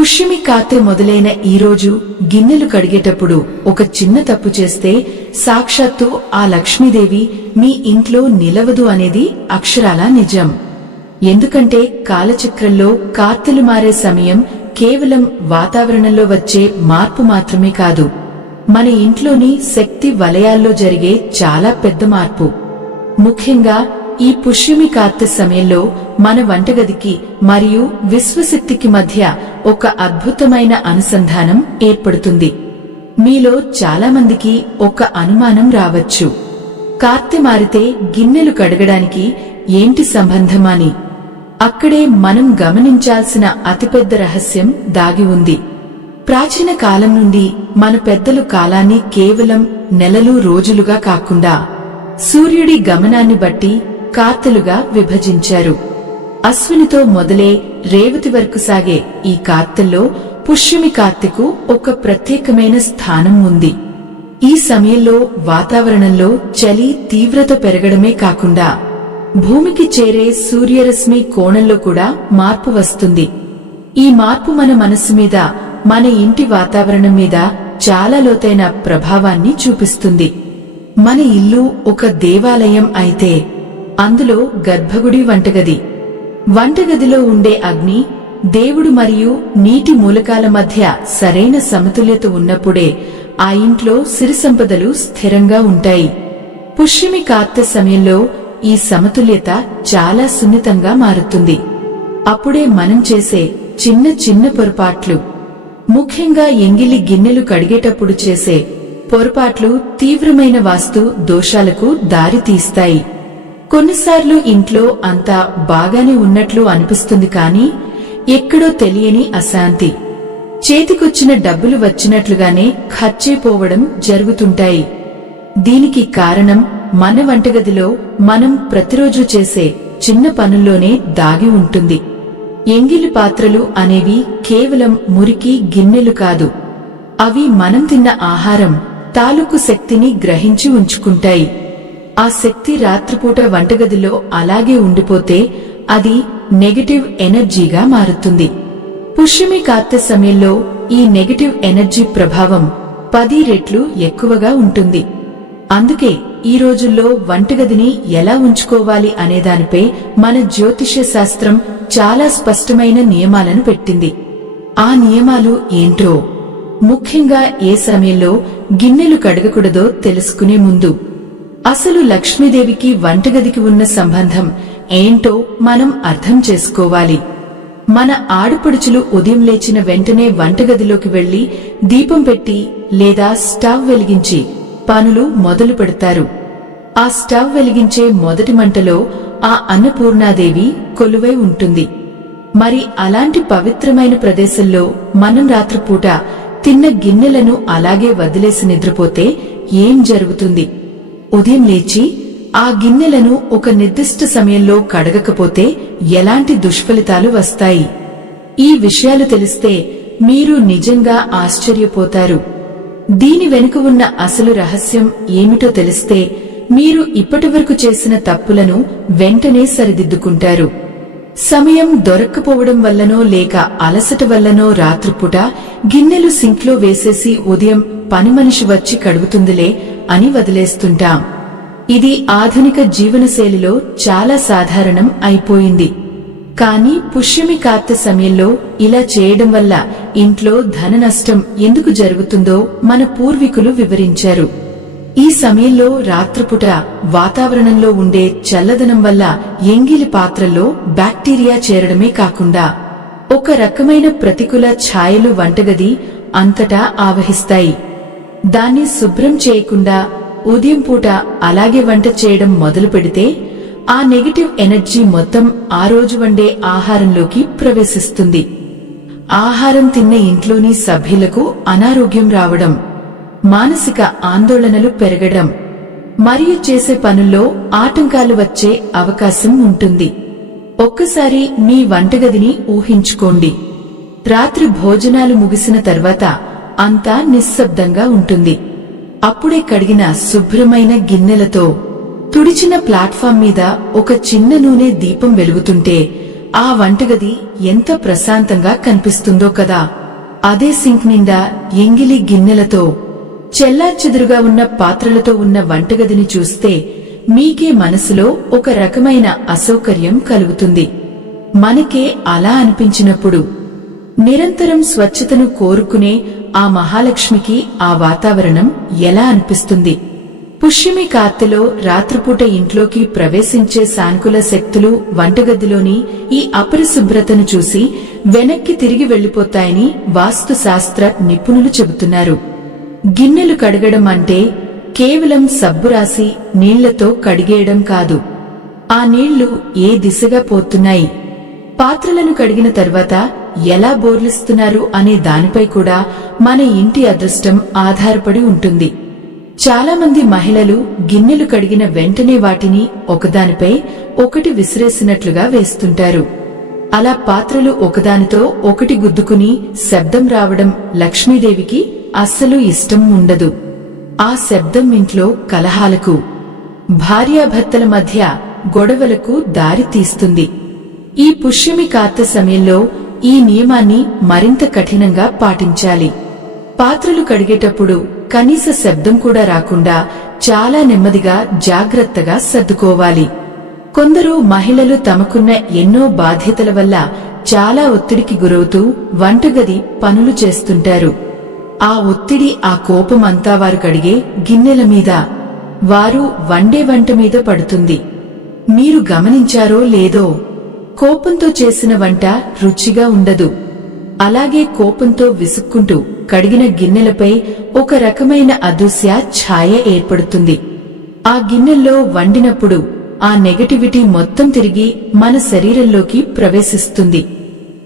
పుష్యమి కార్తె మొదలైన ఈరోజు గిన్నెలు కడిగేటప్పుడు ఒక చిన్న తప్పు చేస్తే సాక్షాత్తు ఆ లక్ష్మీదేవి మీ ఇంట్లో నిలవదు అనేది అక్షరాలా నిజం. ఎందుకంటే కాలచక్రంలో కార్తెలు మారే సమయం కేవలం వాతావరణంలో వచ్చే మార్పు మాత్రమే కాదు, మన ఇంట్లోని శక్తి వలయాల్లో జరిగే చాలా పెద్ద మార్పు. ముఖ్యంగా ఈ పుష్యమి కార్తె సమయంలో మన వంటగదికి మరియు విశ్వశక్తికి మధ్య ఒక అద్భుతమైన అనుసంధానం ఏర్పడుతుంది. మీలో చాలా మందికి ఒక అనుమానం రావచ్చు, కార్తె మారితే గిన్నెలు కడగడానికి ఏంటి సంబంధమని. అక్కడే మనం గమనించాల్సిన అతిపెద్ద రహస్యం దాగి ఉంది. ప్రాచీన కాలం నుండి మన పెద్దలు కాలాన్ని కేవలం నెలలు రోజులుగా కాకుండా సూర్యుడి గమనాన్ని బట్టి కార్తెలుగా విభజించారు. అశ్వినితో మొదలే రేవతి వరకు సాగే ఈ కార్తెల్లో పుష్యమి కార్తెకు ఒక ప్రత్యేకమైన స్థానం ఉంది. ఈ సమయంలో వాతావరణంలో చలి తీవ్రత పెరగడమే కాకుండా భూమికి చేరే సూర్యరశ్మి కోణంలో కూడా మార్పు వస్తుంది. ఈ మార్పు మన మనస్సు మీద, మన ఇంటి వాతావరణం మీద చాలా లోతైన ప్రభావాన్ని చూపిస్తుంది. మన ఇల్లు ఒక దేవాలయం అయితే అందులో గర్భగుడి వంటగదిలో ఉండే అగ్ని, దేవుడు మరియు నీటి మూలకాల మధ్య సరైన సమతుల్యత ఉన్నప్పుడే ఆ ఇంట్లో సిరి సంపదలు స్థిరంగా ఉంటాయి. పుష్యమి కార్తె సమయంలో ఈ సమతుల్యత చాలా సున్నితంగా మారుతుంది. అప్పుడే మనం చేసే చిన్న చిన్న పొరపాట్లు, ముఖ్యంగా ఎంగిలి గిన్నెలు కడిగేటప్పుడు చేసే పొరపాట్లు తీవ్రమైన వాస్తు దోషాలకు దారి తీస్తాయి. కొన్నిసార్లు ఇంట్లో అంతా బాగానే ఉన్నట్లు అనిపిస్తుంది, కానీ ఎక్కడో తెలియని అశాంతి, చేతికొచ్చిన డబ్బులు వచ్చినట్లుగానే ఖర్చైపోవడం జరుగుతుంటాయి. దీనికి కారణం మన వంటగదిలో మనం ప్రతిరోజు చేసే చిన్న పనుల్లోనే దాగి ఉంటుంది. ఎంగిలి పాత్రలు అనేవి కేవలం మురికి గిన్నెలు కాదు, అవి మనం తిన్న ఆహారం తాలూకు శక్తిని గ్రహించి ఉంచుకుంటాయి. ఆ శక్తి రాత్రిపూట వంటగదిలో అలాగే ఉండిపోతే అది నెగటివ్ ఎనర్జీగా మారుతుంది. పుష్యమి కార్తె సమయంలో ఈ నెగటివ్ ఎనర్జీ ప్రభావం 10 రెట్లు ఎక్కువగా ఉంటుంది. అందుకే ఈ రోజుల్లో వంటగదిని ఎలా ఉంచుకోవాలి అనేదానిపై మన జ్యోతిష్య శాస్త్రం చాలా స్పష్టమైన నియమాలను పెట్టింది. ఆ నియమాలు ఏంటో, ముఖ్యంగా ఏ సమయంలో గిన్నెలు కడగకూడదో తెలుసుకునే ముందు అసలు లక్ష్మీదేవికి వంటగదికి ఉన్న సంబంధం ఏంటో మనం అర్థం చేసుకోవాలి. మన ఆడపడుచులు ఉదయం లేచిన వెంటనే వంటగదిలోకి వెళ్లి దీపం పెట్టి లేదా స్టవ్ వెలిగించి పనులు మొదలు పెడతారు. ఆ స్టవ్ వెలిగించే మొదటి మంటలో ఆ అన్నపూర్ణాదేవి కొలువై ఉంటుంది. మరి అలాంటి పవిత్రమైన ప్రదేశంలో మనం రాత్రిపూట తిన్న గిన్నెలను అలాగే వదిలేసి నిద్రపోతే ఏం జరుగుతుంది? ఉదయం లేచి ఆ గిన్నెలను ఒక నిర్దిష్ట సమయంలో కడగకపోతే ఎలాంటి దుష్ఫలితాలు వస్తాయి? ఈ విషయాలు తెలిస్తే మీరు నిజంగా ఆశ్చర్యపోతారు. దీని వెనుక ఉన్న అసలు రహస్యం ఏమిటో తెలిస్తే మీరు ఇప్పటివరకు చేసిన తప్పులను వెంటనే సరిదిద్దుకుంటారు. సమయం దొరక్కపోవడం వల్లనో లేక అలసట వల్లనో రాత్రిపూట గిన్నెలు సింక్లో వేసేసి ఉదయం పని మనిషి వచ్చి కడుగుతుందిలే అని వదిలేస్తుంటాం. ఇది ఆధునిక జీవనశైలిలో చాలా సాధారణం అయిపోయింది. కానీ పుష్యమి కార్తె సమయంలో ఇలా చేయడం వల్ల ఇంట్లో ధన నష్టం ఎందుకు జరుగుతుందో మన పూర్వీకులు వివరించారు. ఈ సమయంలో రాత్రిపూట వాతావరణంలో ఉండే చల్లదనం వల్ల ఎంగిలి పాత్రల్లో బ్యాక్టీరియా చేరడమే కాకుండా ఒక రకమైన ప్రతికూల ఛాయలు వంటగది అంతటా ఆవహిస్తాయి. దాన్ని శుభ్రం చేయకుండా ఉదయం పూట అలాగే వంట చేయడం మొదలు పెడితే ఆ నెగటివ్ ఎనర్జీ మొత్తం ఆ రోజు వండే ఆహారంలోకి ప్రవేశిస్తుంది. ఆహారం తిన్న ఇంట్లోని సభ్యులకు అనారోగ్యం రావడం, మానసిక ఆందోళనలు పెరగడం మరియు చేసే పనుల్లో ఆటంకాలు వచ్చే అవకాశం ఉంటుంది. ఒక్కసారి మీ వంటగదిని ఊహించుకోండి. రాత్రి భోజనాలు ముగిసిన తర్వాత అంతా నిశ్శబ్దంగా ఉంటుంది. అప్పుడే కడిగిన శుభ్రమైన గిన్నెలతో తుడిచిన ప్లాట్ఫామ్ మీద ఒక చిన్న నూనె దీపం వెలుగుతుంటే ఆ వంటగది ఎంత ప్రశాంతంగా కనిపిస్తుందో కదా. అదే సింక్ నిండా ఎంగిలి గిన్నెలతో చెల్లాచెదురుగా ఉన్న పాత్రలతో ఉన్న వంటగదిని చూస్తే మీకే మనసులో ఒక రకమైన అసౌకర్యం కలుగుతుంది. మనకే అలా అనిపించినప్పుడు నిరంతరం స్వచ్ఛతను కోరుకునే ఆ మహాలక్ష్మికి ఆ వాతావరణం ఎలా అనిపిస్తుంది? పుష్యమి కార్తెలో రాత్రిపూట ఇంట్లోకి ప్రవేశించే సానుకూల శక్తులు వంటగదిలోని ఈ అపరిశుభ్రతను చూసి వెనక్కి తిరిగి వెళ్లిపోతాయని వాస్తుశాస్త్ర నిపుణులు చెబుతున్నారు. గిన్నెలు కడగడం అంటే కేవలం సబ్బు రాసి నీళ్లతో కడిగేయడం కాదు. ఆ నీళ్లు ఏ దిశగా పోతున్నాయి, పాత్రలను కడిగిన తర్వాత ఎలా బోర్లిస్తున్నారు అనే దానిపై కూడా మన ఇంటి అదృష్టం ఆధారపడి ఉంటుంది. చాలా మంది మహిళలు గిన్నెలు కడిగిన వెంటనే వాటిని ఒకదానిపై ఒకటి విసిరేసినట్లుగా వేస్తుంటారు. అలా పాత్రలు ఒకదానితో ఒకటి గుద్దుకుని శబ్దం రావడం లక్ష్మీదేవికి అస్సలు ఇష్టం ఉండదు. ఆ శబ్దం ఇంట్లో కలహాలకు, భార్యాభర్తల మధ్య గొడవలకు దారి తీస్తుంది. ఈ పుష్యమి కార్తె సమయంలో ఈ నియమాన్ని మరింత కఠినంగా పాటించాలి. పాత్రలు కడిగేటప్పుడు కనీస శబ్దం కూడా రాకుండా చాలా నెమ్మదిగా జాగ్రత్తగా సర్దుకోవాలి. కొందరు మహిళలు తమకున్న ఎన్నో బాధ్యతల వల్ల చాలా ఒత్తిడికి గురవుతూ వంటగది పనులు చేస్తుంటారు. ఆ ఒత్తిడి, ఆ కోపం అంతా వారు కడిగే గిన్నెల మీద, వారు వండే వంట మీద పడుతుంది. మీరు గమనించారో లేదో, కోపంతో చేసిన వంట రుచిగా ఉండదు. అలాగే కోపంతో విసుక్కుంటూ కడిగిన గిన్నెలపై ఒక రకమైన అదృశ్య ఛాయ ఏర్పడుతుంది. ఆ గిన్నెల్లో వండినప్పుడు ఆ నెగటివిటీ మొత్తం తిరిగి మన శరీరంలోకి ప్రవేశిస్తుంది.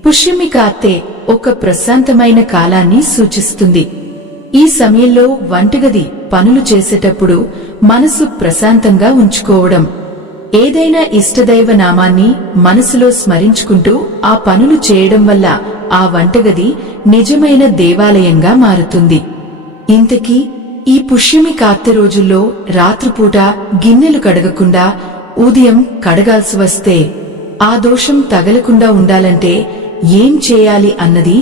పుష్యమి కార్తె ఒక ప్రశాంతమైన కాలాన్ని సూచిస్తుంది. ఈ సమయంలో వంటగది పనులు చేసేటప్పుడు మనసు ప్రశాంతంగా ఉంచుకోవడం, ఏదైనా ఇష్టదైవ నామాన్ని మనసులో స్మరించుకుంటూ ఆ పనులు చేయడం వల్ల ఆ వంటగది నిజమైన దేవాలయంగా మారుతుంది. ఇంతకీ ఈ పుష్యమి కార్తె రోజుల్లో రాత్రిపూట గిన్నెలు కడగకుండా ఉదయం కడగాల్సి వస్తే ఆ దోషం తగలకుండా ఉండాలంటే ఏం చేయాలి అన్నది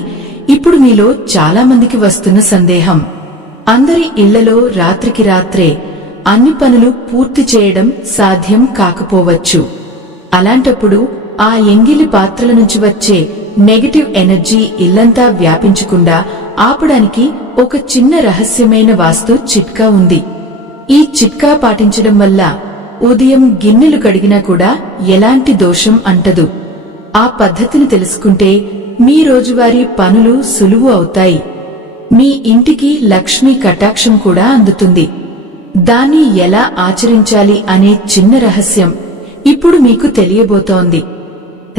ఇప్పుడు మీలో చాలా మందికి వస్తున్న సందేహం. అందరి ఇళ్లలో రాత్రికి రాత్రే అన్ని పనులు పూర్తి చేయడం సాధ్యం కాకపోవచ్చు. అలాంటప్పుడు ఆ ఎంగిలి పాత్రల నుంచి వచ్చే నెగటివ్ ఎనర్జీ ఇల్లంతా వ్యాపించకుండా ఆపడానికి ఒక చిన్న రహస్యమైన వాస్తు చిట్కా ఉంది. ఈ చిట్కా పాటించడం వల్ల ఉదయం గిన్నెలు కడిగినా కూడా ఎలాంటి దోషం అంటదు. ఆ పద్ధతిని తెలుసుకుంటే మీ రోజువారీ పనులు సులువు అవుతాయి. మీ ఇంటికి లక్ష్మీ కటాక్షం కూడా అందుతుంది. దాన్ని ఎలా ఆచరించాలి అనే చిన్న రహస్యం ఇప్పుడు మీకు తెలియబోతోంది.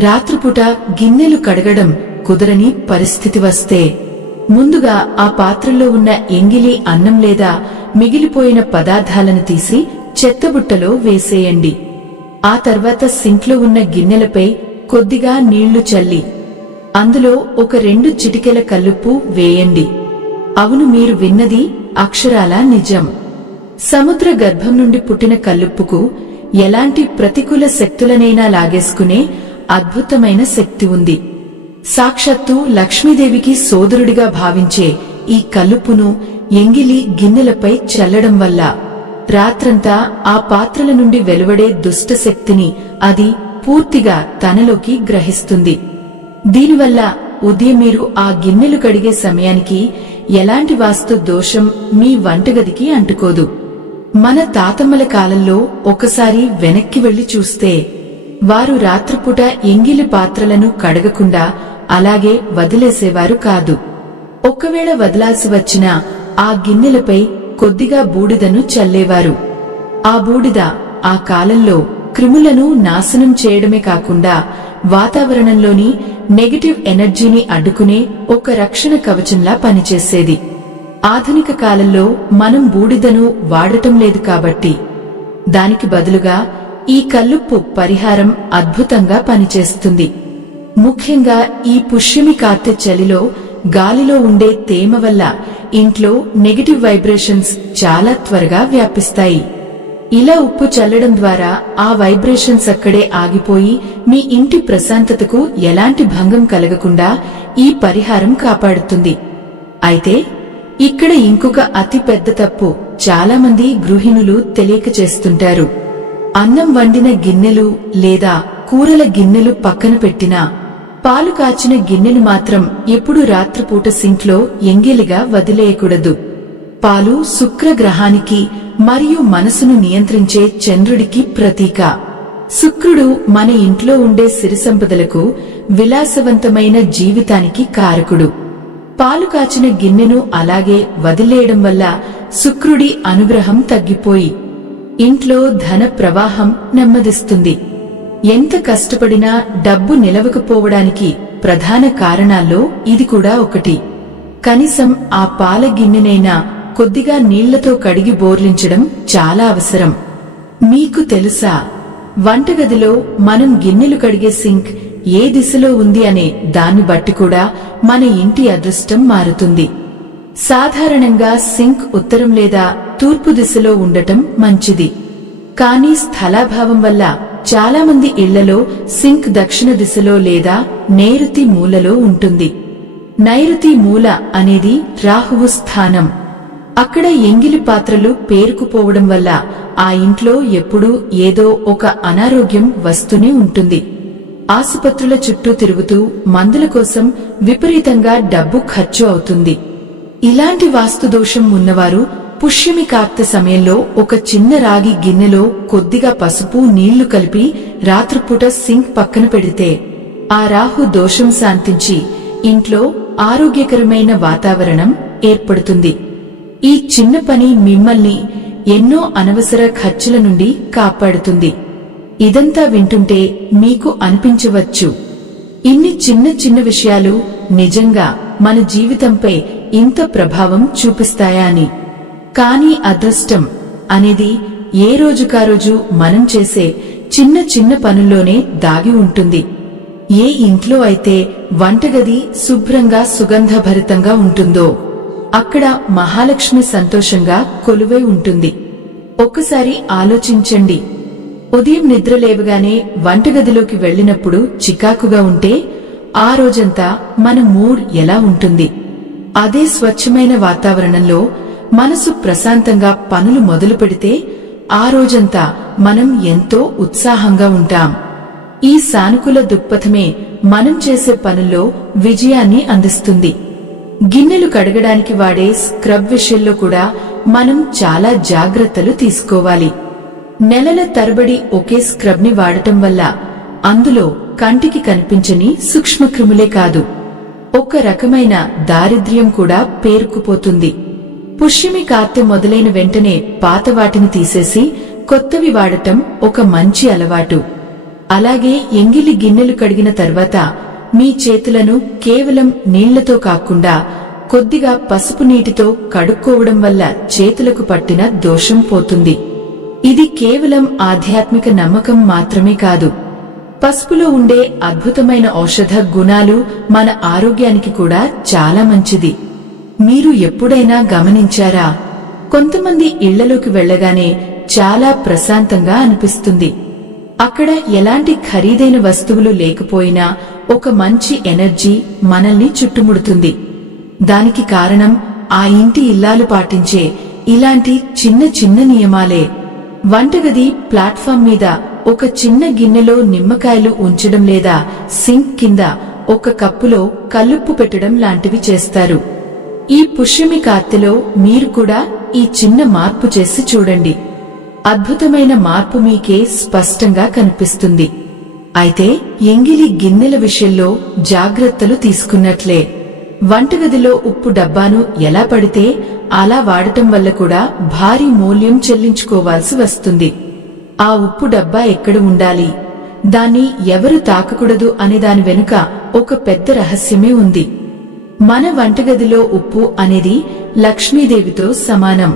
రాత్రిపూట గిన్నెలు కడగడం కుదరని పరిస్థితి వస్తే ముందుగా ఆ పాత్రలో ఉన్న ఎంగిలి అన్నం లేదా మిగిలిపోయిన పదార్థాలను తీసి చెత్తబుట్టలో వేసేయండి. ఆ తర్వాత సింక్లో ఉన్న గిన్నెలపై కొద్దిగా నీళ్లు చల్లి అందులో ఒక 2 చిటికెల కల్లుప్పు వేయండి. అవును, మీరు విన్నది అక్షరాలా నిజం. సముద్ర గర్భం నుండి పుట్టిన కల్లుప్పుకు ఎలాంటి ప్రతికూల శక్తులనైనా లాగేసుకునే అద్భుతమైన శక్తి ఉంది. సాక్షాత్తు లక్ష్మీదేవికి సోదరుడిగా భావించే ఈ కల్లుప్పును ఎంగిలి గిన్నెలపై చల్లడం వల్ల రాత్రంతా ఆ పాత్రల నుండి వెలువడే దుష్ట శక్తిని అది పూర్తిగా తనలోకి గ్రహిస్తుంది. దీనివల్ల ఉదయం మీరు ఆ గిన్నెలు కడిగే సమయానికి ఎలాంటి వాస్తు దోషం మీ వంటగదికి అంటుకోదు. మన తాతమ్మల కాలంలో ఒకసారి వెనక్కి వెళ్లి చూస్తే వారు రాత్రిపూట ఎంగిలి పాత్రలను కడగకుండా అలాగే వదిలేసేవారు కాదు. ఒక్కవేళ వదలాల్సి వచ్చినా ఆ గిన్నెలపై కొద్దిగా బూడిదను చల్లేవారు. ఆ బూడిద ఆ కాలంలో క్రిములను నాశనం చేయడమే కాకుండా వాతావరణంలోని నెగటివ్ ఎనర్జీని అడ్డుకునే ఒక రక్షణ కవచంలా పనిచేసేది. ఆధునిక కాలంలో మనం బూడిదను వాడటం లేదు కాబట్టి దానికి బదులుగా ఈ కల్లుప్పు పరిహారం అద్భుతంగా పనిచేస్తుంది. ముఖ్యంగా ఈ పుష్యమి కార్తె చలిలో గాలిలో ఉండే తేమ వల్ల ఇంట్లో నెగటివ్ వైబ్రేషన్స్ చాలా త్వరగా వ్యాపిస్తాయి. ఇలా ఉప్పు చల్లడం ద్వారా ఆ వైబ్రేషన్స్ అక్కడే ఆగిపోయి మీ ఇంటి ప్రశాంతతకు ఎలాంటి భంగం కలగకుండా ఈ పరిహారం కాపాడుతుంది. అయితే ఇక్కడ ఇంకొక అతి పెద్ద తప్పు చాలా మంది గృహిణులు తెలియక చేస్తుంటారు. అన్నం వండిన గిన్నెలు లేదా కూరల గిన్నెలు పక్కన పెట్టినా పాలు కాచిన గిన్నెలు మాత్రం ఎప్పుడూ రాత్రిపూట సింక్లో ఎంగిలిగా వదిలేయకూడదు. పాలు శుక్రగ్రహానికి మరియు మనసును నియంత్రించే చంద్రుడికి ప్రతీక. శుక్రుడు మన ఇంట్లో ఉండే సిరి సంపదలకు, విలాసవంతమైన జీవితానికి కారకుడు. పాలు కాచిన గిన్నెను అలాగే వదిలేయడం వల్ల శుక్రుడి అనుగ్రహం తగ్గిపోయి ఇంట్లో ధన ప్రవాహం నెమ్మదిస్తుంది. ఎంత కష్టపడినా డబ్బు నిలవకపోవడానికి ప్రధాన కారణాల్లో ఇది కూడా ఒకటి. కనీసం ఆ పాల గిన్నెనైనా కొద్దిగా నీళ్లతో కడిగి బోర్లించడం చాలా అవసరం. మీకు తెలుసా, వంటగదిలో మనం గిన్నెలు కడిగే సింక్ ఏ దిశలో ఉంది అనే దాన్ని బట్టి కూడా మన ఇంటి అదృష్టం మారుతుంది. సాధారణంగా సింక్ ఉత్తరం లేదా తూర్పు దిశలో ఉండటం మంచిది. కానీ స్థలాభావం వల్ల చాలా మంది ఇళ్లలో సింక్ దక్షిణ దిశలో లేదా నైరుతి మూలలో ఉంటుంది. నైరుతి మూల అనేది రాహువు స్థానం. అక్కడ ఎంగిలి పాత్రలు పేరుకుపోవడం వల్ల ఆ ఇంట్లో ఎప్పుడూ ఏదో ఒక అనారోగ్యం వస్తూనే ఉంటుంది. ఆసుపత్రుల చుట్టూ తిరుగుతూ మందుల కోసం విపరీతంగా డబ్బు ఖర్చు అవుతుంది. ఇలాంటి వాస్తుదోషం ఉన్నవారు పుష్యమి కార్తె సమయంలో ఒక చిన్న రాగి గిన్నెలో కొద్దిగా పసుపు నీళ్లు కలిపి రాత్రిపూట సింక్ పక్కన పెడితే ఆ రాహు దోషం శాంతించి ఇంట్లో ఆరోగ్యకరమైన వాతావరణం ఏర్పడుతుంది. ఈ చిన్న పని మిమ్మల్ని ఎన్నో అనవసర ఖర్చుల నుండి కాపాడుతుంది. ఇదంతా వింటుంటే మీకు అనిపించవచ్చు, ఇన్ని చిన్న చిన్న విషయాలు నిజంగా మన జీవితంపై ఇంత ప్రభావం చూపిస్తాయా అని. కానీ అదృష్టం అనేది ఏ రోజుకారోజు మనం చేసే చిన్న చిన్న పనుల్లోనే దాగి ఉంటుంది. ఏ ఇంట్లో అయితే వంటగది శుభ్రంగా సుగంధభరితంగా ఉంటుందో అక్కడ మహాలక్ష్మి సంతోషంగా కొలువై ఉంటుంది. ఒక్కసారి ఆలోచించండి, ఉదయం నిద్రలేవగానే వంటగదిలోకి వెళ్లినప్పుడు చికాకుగా ఉంటే ఆ రోజంతా మన మూడ్ ఎలా ఉంటుంది? అదే స్వచ్ఛమైన వాతావరణంలో మనసు ప్రశాంతంగా పనులు మొదలు పెడితే ఆ రోజంతా మనం ఎంతో ఉత్సాహంగా ఉంటాం. ఈ సానుకూల దృక్పథమే మనం చేసే పనుల్లో విజయాన్ని అందిస్తుంది. గిన్నెలు కడగడానికి వాడే స్క్రబ్ విషయంలో కూడా మనం చాలా జాగ్రత్తలు తీసుకోవాలి. నెలల తరబడి ఒకే స్క్రబ్ ని వాడటం వల్ల అందులో కంటికి కనిపించని సూక్ష్మక్రిములే కాదు, ఒక రకమైన దారిద్ర్యం కూడా పేరుకుపోతుంది. పుష్యమి కార్తె మొదలైన వెంటనే పాత వాటిని తీసేసి కొత్తవి వాడటం ఒక మంచి అలవాటు. అలాగే ఎంగిలి గిన్నెలు కడిగిన తర్వాత మీ చేతులను కేవలం నీళ్లతో కాకుండా కొద్దిగా పసుపు నీటితో కడుక్కోవడం వల్ల చేతులకు పట్టిన దోషం పోతుంది. ఇది కేవలం ఆధ్యాత్మిక నమ్మకం మాత్రమే కాదు, పసుపులో ఉండే అద్భుతమైన ఔషధ గుణాలు మన ఆరోగ్యానికి కూడా చాలా మంచిది. మీరు ఎప్పుడైనా గమనించారా, కొంతమంది ఇళ్లలోకి వెళ్లగానే చాలా ప్రశాంతంగా అనిపిస్తుంది. అక్కడ ఎలాంటి ఖరీదైన వస్తువులు లేకపోయినా ఒక మంచి ఎనర్జీ మనల్ని చుట్టుముడుతుంది. దానికి కారణం ఆ ఇంటి ఇల్లాలు పాటించే ఇలాంటి చిన్న చిన్న నియమాలే. వంటగది ప్లాట్ఫామ్ మీద ఒక చిన్న గిన్నెలో నిమ్మకాయలు ఉంచడం లేదా సింక్ కింద ఒక కప్పులో కల్లుప్పు పెట్టడం లాంటివి చేస్తారు. ఈ పుష్యమి కార్తెలో మీరు కూడా ఈ చిన్న మార్పు చేసి చూడండి. అద్భుతమైన మార్పు మీకే స్పష్టంగా కనిపిస్తుంది. అయితే ఎంగిలి గిన్నెల విషయంలో జాగ్రత్తలు తీసుకున్నట్లే వంటగదిలో ఉప్పు డబ్బాను ఎలా పడితే అలా వాడటం వల్ల కూడా భారీ మూల్యం చెల్లించుకోవాల్సి వస్తుంది. ఆ ఉప్పు డబ్బా ఎక్కడ ఉండాలి, దాన్ని ఎవరు తాకకూడదు అనే దాని వెనుక ఒక పెద్ద రహస్యమే ఉంది. మన వంటగదిలో ఉప్పు అనేది లక్ష్మీదేవితో సమానం.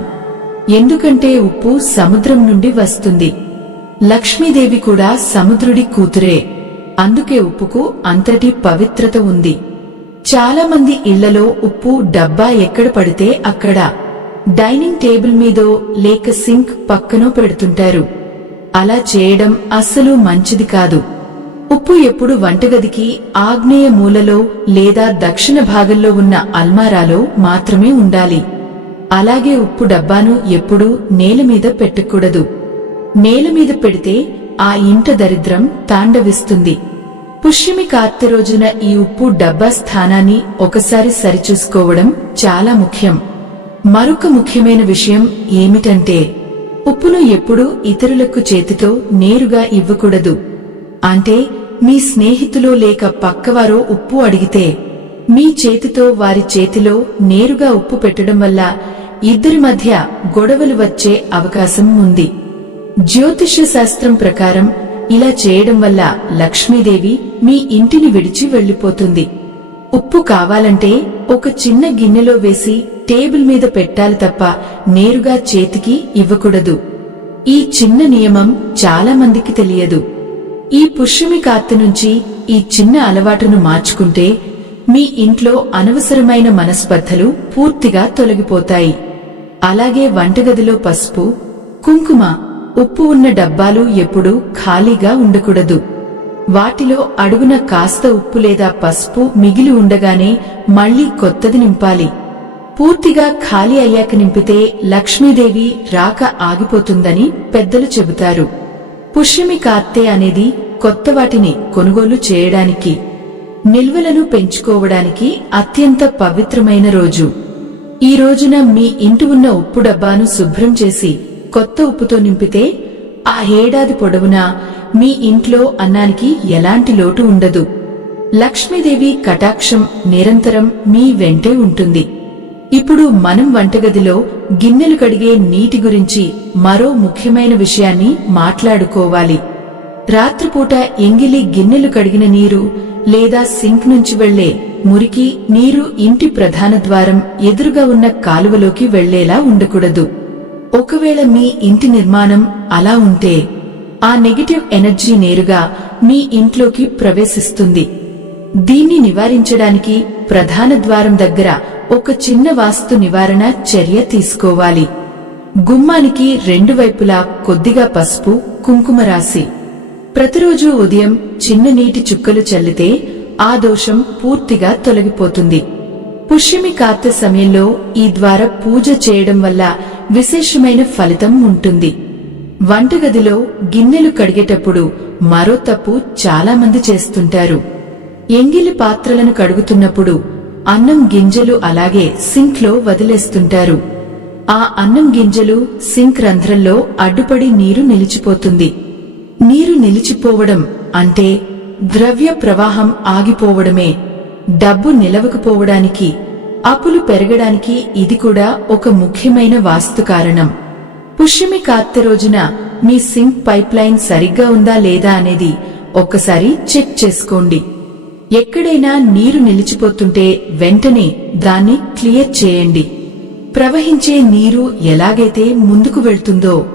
ఎందుకంటే ఉప్పు సముద్రం నుండి వస్తుంది. లక్ష్మీదేవి కూడా సముద్రుడి కూతురే. అందుకే ఉప్పుకు అంతటి పవిత్రత ఉంది. చాలా మంది ఇళ్లలో ఉప్పు డబ్బా ఎక్కడ పడితే అక్కడ డైనింగ్ టేబుల్ మీదో లేక సింక్ పక్కనో పెడుతుంటారు. అలా చేయడం అస్సలు మంచిది కాదు. ఉప్పు ఎప్పుడు వంటగదికి ఆగ్నేయ మూలలో లేదా దక్షిణ భాగంలో ఉన్న అల్మారాలో మాత్రమే ఉండాలి. అలాగే ఉప్పు డబ్బాను ఎప్పుడూ నేలమీద పెట్టకూడదు. నేలమీద పెడితే ఆ ఇంట దరిద్రం తాండవిస్తుంది. పుష్యమి కార్తె రోజున ఈ ఉప్పు డబ్బా స్థానాన్ని ఒకసారి సరిచూసుకోవడం చాలా ముఖ్యం. మరొక ముఖ్యమైన విషయం ఏమిటంటే ఉప్పును ఎప్పుడూ ఇతరులకు చేతితో నేరుగా ఇవ్వకూడదు. అంటే మీ స్నేహితులో లేక పక్కవారో ఉప్పు అడిగితే మీ చేతితో వారి చేతిలో నేరుగా ఉప్పు పెట్టడం వల్ల ఇద్దరి మధ్య గొడవలు వచ్చే అవకాశం ఉంది. జ్యోతిష్య శాస్త్రం ప్రకారం ఇలా చేయడం వల్ల లక్ష్మీదేవి మీ ఇంటిని విడిచి వెళ్లిపోతుంది. ఉప్పు కావాలంటే ఒక చిన్న గిన్నెలో వేసి టేబుల్ మీద పెట్టాలి తప్ప నేరుగా చేతికి ఇవ్వకూడదు. ఈ చిన్న నియమం చాలా మందికి తెలియదు. ఈ పుష్యమి కార్తె నుంచి ఈ చిన్న అలవాటును మార్చుకుంటే మీ ఇంట్లో అనవసరమైన మనస్పర్ధలు పూర్తిగా తొలగిపోతాయి. అలాగే వంటగదిలో పసుపు, కుంకుమ, ఉప్పు ఉన్న డబ్బాలు ఎప్పుడూ ఖాళీగా ఉండకూడదు. వాటిలో అడుగున కాస్త ఉప్పు లేదా పసుపు మిగిలి ఉండగానే మళ్లీ కొత్తది నింపాలి. పూర్తిగా ఖాళీ అయ్యాక నింపితే లక్ష్మీదేవి రాక ఆగిపోతుందని పెద్దలు చెబుతారు. పుష్యమి కార్తె అనేది కొత్త వాటిని కొనుగోలు చేయడానికి, నిల్వలను పెంచుకోవడానికి అత్యంత పవిత్రమైన రోజు. ఈ రోజున మీ ఇంటి ఉన్న ఉప్పు డబ్బాను శుభ్రం చేసి కొత్త ఉప్పుతో నింపితే ఆ ఏడాది పొడవునా మీ ఇంట్లో అన్నానికి ఎలాంటి లోటు ఉండదు. లక్ష్మీదేవి కటాక్షం నిరంతరం మీ వెంటే ఉంటుంది. ఇప్పుడు మనం వంటగదిలో గిన్నెలు కడిగే నీటి గురించి మరో ముఖ్యమైన విషయాన్ని మాట్లాడుకోవాలి. రాత్రిపూట ఎంగిలి గిన్నెలు కడిగిన నీరు లేదా సింక్ నుంచి వెళ్లే మురికి నీరు ఇంటి ప్రధాన ద్వారం ఎదురుగా ఉన్న కాలువలోకి వెళ్లేలా ఉండకూడదు. ఒకవేళ మీ ఇంటి నిర్మాణం అలా ఉంటే ఆ నెగటివ్ ఎనర్జీ నేరుగా మీ ఇంట్లోకి ప్రవేశిస్తుంది. దీన్ని నివారించడానికి ప్రధాన ద్వారం దగ్గర ఒక చిన్న వాస్తు నివారణ చర్య తీసుకోవాలి. గుమ్మానికి రెండు వైపులా కొద్దిగా పసుపు, కుంకుమ రాసి ప్రతిరోజు ఉదయం చిన్న నీటి చుక్కలు చల్లితే ఆ దోషం పూర్తిగా తొలగిపోతుంది. పుష్యమి కార్తె సమయంలో ఈ ద్వారా పూజ చేయడం వల్ల విశేషమైన ఫలితం ఉంటుంది. వంటగదిలో గిన్నెలు కడిగేటప్పుడు మరో తప్పు చాలా మంది చేస్తుంటారు. ఎంగిలి పాత్రలను కడుగుతున్నప్పుడు అన్నం గింజలు అలాగే సింక్ లో వదిలేస్తుంటారు. ఆ అన్నం గింజలు సింక్ రంధ్రంలో అడ్డుపడి నీరు నిలిచిపోతుంది. నీరు నిలిచిపోవడం అంటే ద్రవ్య ప్రవాహం ఆగిపోవడమే. డబ్బు నిలవకపోవడానికి, అప్పులు పెరగడానికి ఇది కూడా ఒక ముఖ్యమైన వాస్తు కారణం. పుష్యమి కార్తె రోజున మీ సింక్ పైప్ లైన్ సరిగ్గా ఉందా లేదా అనేది ఒక్కసారి చెక్ చేసుకోండి. ఎక్కడైనా నీరు నిలిచిపోతుంటే వెంటనే దాన్ని క్లియర్ చేయండి. ప్రవహించే నీరు ఎలాగైతే ముందుకు వెళ్తుందో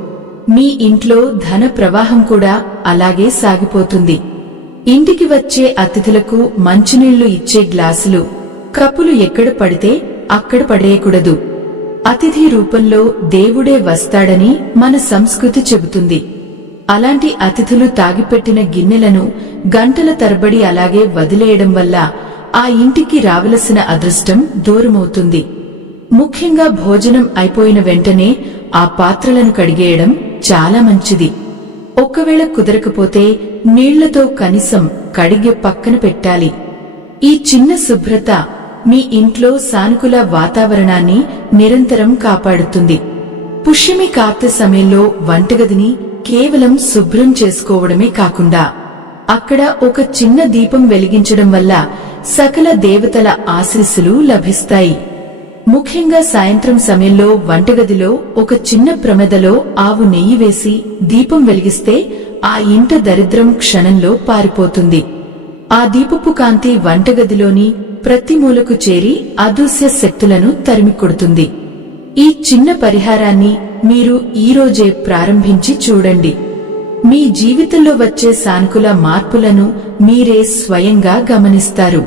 మీ ఇంట్లో ధన ప్రవాహం కూడా అలాగే సాగిపోతుంది. ఇంటికి వచ్చే అతిథులకు మంచినీళ్లు ఇచ్చే గ్లాసులు, కప్పులు ఎక్కడ పడితే అక్కడ పడేయకూడదు. అతిథి రూపంలో దేవుడే వస్తాడని మన సంస్కృతి చెబుతుంది. అలాంటి అతిథులు తాగిపెట్టిన గిన్నెలను గంటల తరబడి అలాగే వదిలేయడం వల్ల ఆ ఇంటికి రావలసిన అదృష్టం దూరమవుతుంది. ముఖ్యంగా భోజనం అయిపోయిన వెంటనే ఆ పాత్రలను కడిగేయడం చాలా మంచిది. ఒకవేళ కుదరకపోతే నీళ్లతో కనీసం కడిగే పక్కన పెట్టాలి. ఈ చిన్న శుభ్రత మీ ఇంట్లో సానుకూల వాతావరణాన్ని నిరంతరం కాపాడుతుంది. పుష్యమి కార్తె సమయంలో వంటగదిని కేవలం శుభ్రం చేసుకోవడమే కాకుండా అక్కడ ఒక చిన్న దీపం వెలిగించడం వల్ల సకల దేవతల ఆశీస్సులు లభిస్తాయి. ముఖ్యంగా సాయంత్రం సమయంలో వంటగదిలో ఒక చిన్న ప్రమిదలో ఆవు నెయ్యి వేసి దీపం వెలిగిస్తే ఆ ఇంట దరిద్రం క్షణంలో పారిపోతుంది. ఆ దీపపు కాంతి వంటగదిలోని ప్రతి మూలకు చేరి అదృశ్య శక్తులను తరిమికొడుతుంది. ఈ చిన్న పరిహారాన్ని మీరు ఈరోజే ప్రారంభించి చూడండి. మీ జీవితంలో వచ్చే సానుకూల మార్పులను మీరే స్వయంగా గమనిస్తారు.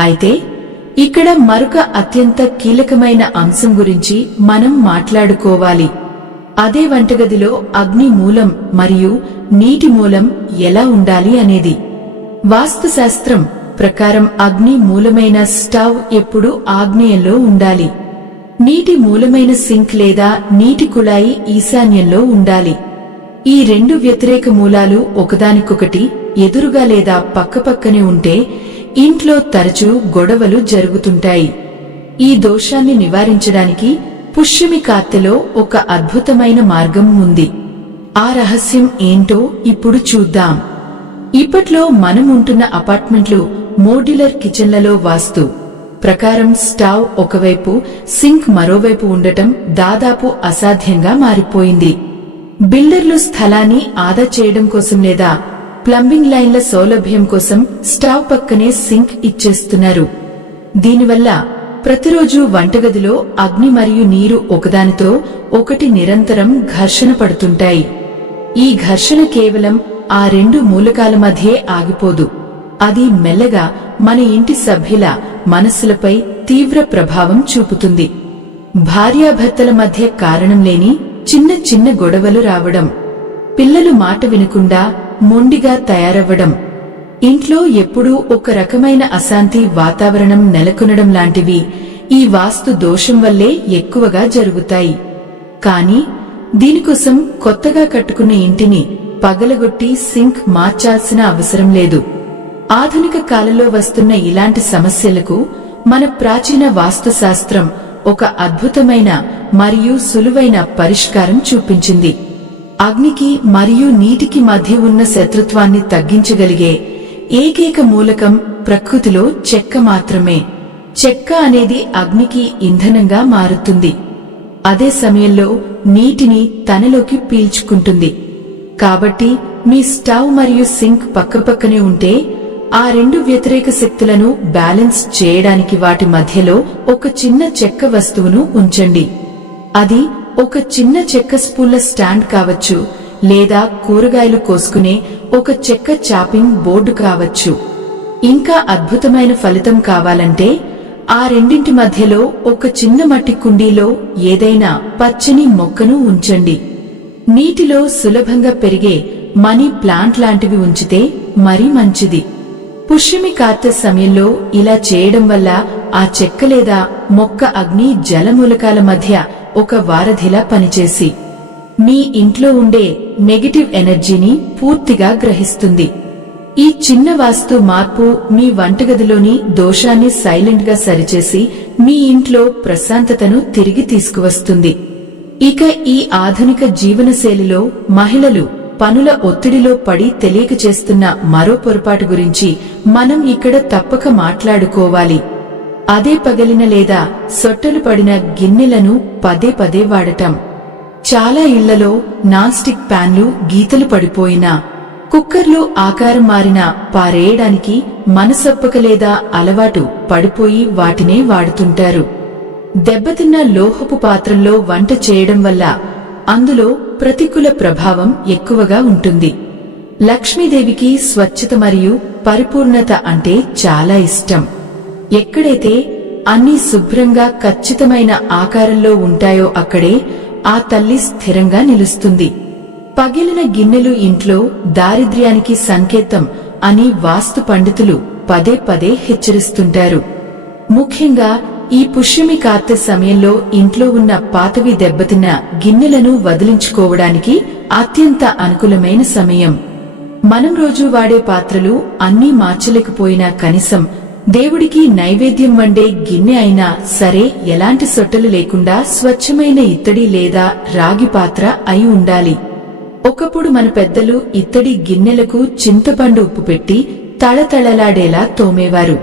అయితే ఇక్కడ మరొక అత్యంత కీలకమైన అంశం గురించి మనం మాట్లాడుకోవాలి. అదే వంటగదిలో అగ్ని మూలం మరియు నీటి మూలం ఎలా ఉండాలి అనేది. వాస్తుశాస్త్రం ప్రకారం అగ్ని మూలమైన స్టవ్ ఎప్పుడూ ఆగ్నేయంలో ఉండాలి. నీటి మూలమైన సింక్ లేదా నీటి కుళాయి ఈశాన్యంలో ఉండాలి. ఈ రెండు వ్యతిరేక మూలాలు ఒకదానికొకటి ఎదురుగా లేదా పక్కపక్కనే ఉంటే ఇంట్లో తరచూ గొడవలు జరుగుతుంటాయి. ఈ దోషాన్ని నివారించడానికి పుష్యమి కార్తెలో ఒక అద్భుతమైన మార్గం ఉంది. ఆ రహస్యం ఏంటో ఇప్పుడు చూద్దాం. ఇప్పట్లో మనం ఉంటున్న అపార్ట్మెంట్లు మోడ్యులర్ కిచెన్లలో వాస్తు ప్రకారం స్టవ్ ఒకవైపు, సింక్ మరోవైపు ఉండటం దాదాపు అసాధ్యంగా మారిపోయింది. బిల్డర్లు స్థలాన్ని ఆదా చేయడం కోసం లేదా ప్లంబింగ్ లైన్ల సౌలభ్యం కోసం స్టవ్ పక్కనే సింక్ ఇచ్చేస్తున్నారు. దీనివల్ల ప్రతిరోజు వంటగదిలో అగ్ని మరియు నీరు ఒకదానితో ఒకటి నిరంతరం ఘర్షణ పడుతుంటాయి. ఈ ఘర్షణ కేవలం ఆ రెండు మూలకాల మధ్యే ఆగిపోదు. అది మెల్లగా మన ఇంటి సభ్యుల మనస్సులపై తీవ్ర ప్రభావం చూపుతుంది. భార్యాభర్తల మధ్య కారణం లేని చిన్న చిన్న గొడవలు రావడం, పిల్లలు మాట వినకుండా మొండిగా తయారవ్వడం, ఇంట్లో ఎప్పుడూ ఒక రకమైన అశాంతి వాతావరణం నెలకొనడం లాంటివి ఈ వాస్తు దోషం వల్లే ఎక్కువగా జరుగుతాయి. కానీ దీనికోసం కొత్తగా కట్టుకున్న ఇంటిని పగలగొట్టి సింక్ మార్చాల్సిన అవసరం లేదు. ఆధునిక కాలంలో వస్తున్న ఇలాంటి సమస్యలకు మన ప్రాచీన వాస్తుశాస్త్రం ఒక అద్భుతమైన మరియు సులువైన పరిష్కారం చూపించింది. అగ్నికి మరియు నీటికి మధ్య ఉన్న శత్రుత్వాన్ని తగ్గించగలిగే ఏకైక మూలకం ప్రకృతిలో చెక్క మాత్రమే. చెక్క అనేది అగ్నికి ఇంధనంగా మారుతుంది. అదే సమయంలో నీటిని తనలోకి పీల్చుకుంటుంది. కాబట్టి మీ స్టవ్ మరియు సింక్ పక్కపక్కనే ఉంటే ఆ రెండు వ్యతిరేక శక్తులను బ్యాలెన్స్ చేయడానికి వాటి మధ్యలో ఒక చిన్న చెక్క వస్తువును ఉంచండి. అది ఒక చిన్న చెక్క స్పూన్ల స్టాండ్ కావచ్చు, లేదా కూరగాయలు కోసుకునే ఒక చెక్క చాపింగ్ బోర్డు కావచ్చు. ఇంకా అద్భుతమైన ఫలితం కావాలంటే ఆ రెండింటి మధ్యలో ఒక చిన్న మట్టి కుండీలో ఏదైనా పచ్చని మొక్కను ఉంచండి. నీటిలో సులభంగా పెరిగే మనీ ప్లాంట్ లాంటివి ఉంచితే మరీ మంచిది. పుష్యమి కార్తె సమయంలో ఇలా చేయడం వల్ల ఆ చెక్క లేదా మొక్క అగ్ని జలమూలకాల మధ్య ఒక వారధిలా పనిచేసి మీ ఇంట్లో ఉండే నెగటివ్ ఎనర్జీని పూర్తిగా గ్రహిస్తుంది. ఈ చిన్న వాస్తు మార్పు మీ వంటగదిలోని దోషాన్ని సైలెంట్ గా సరిచేసి మీ ఇంట్లో ప్రశాంతతను తిరిగి తీసుకువస్తుంది. ఇక ఈ ఆధునిక జీవనశైలిలో మహిళలు పనుల ఒత్తిడిలో పడి తెలియక చేస్తున్న మరో పొరపాటు గురించి మనం ఇక్కడ తప్పక మాట్లాడుకోవాలి. అదే పగిలిన లేదా సొట్టలు పడిన గిన్నెలను పదే పదే వాడటం. చాలా ఇళ్లలో నాన్ స్టిక్ ప్యాన్లు గీతలు పడిపోయినా, కుక్కర్లు ఆకారం మారినా పారేయడానికి మనసొప్పక లేదా అలవాటు పడిపోయి వాటినే వాడుతుంటారు. దెబ్బతిన్న లోహపు పాత్రల్లో వంట చేయడం వల్ల అందులో ప్రతికూల ప్రభావం ఎక్కువగా ఉంటుంది. లక్ష్మీదేవికి స్వచ్ఛత మరియు పరిపూర్ణత అంటే చాలా ఇష్టం. ఎక్కడైతే అన్నీ శుభ్రంగా ఖచ్చితమైన ఆకారంలో ఉంటాయో అక్కడే ఆ తల్లి స్థిరంగా నిలుస్తుంది. పగిలిన గిన్నెలు ఇంట్లో దారిద్ర్యానికి సంకేతం అని వాస్తు పండితులు పదే పదే హెచ్చరిస్తుంటారు. ముఖ్యంగా ఈ పుష్యమి కార్తె సమయంలో ఇంట్లో ఉన్న పాతవి దెబ్బతిన్న గిన్నెలను వదిలించుకోవడానికి అత్యంత అనుకూలమైన సమయం. మనం రోజూ వాడే పాత్రలు అన్నీ మార్చలేకపోయినా కనీసం దేవుడికి నైవేద్యం వండే గిన్నె అయినా సరే ఎలాంటి సొట్టలు లేకుండా స్వచ్ఛమైన ఇత్తడి లేదా రాగి పాత్ర అయి ఉండాలి. ఒకప్పుడు మన పెద్దలు ఇత్తడి గిన్నెలకు చింతపండు ఉప్పు పెట్టి తళతళలాడేలా తోమేవారు.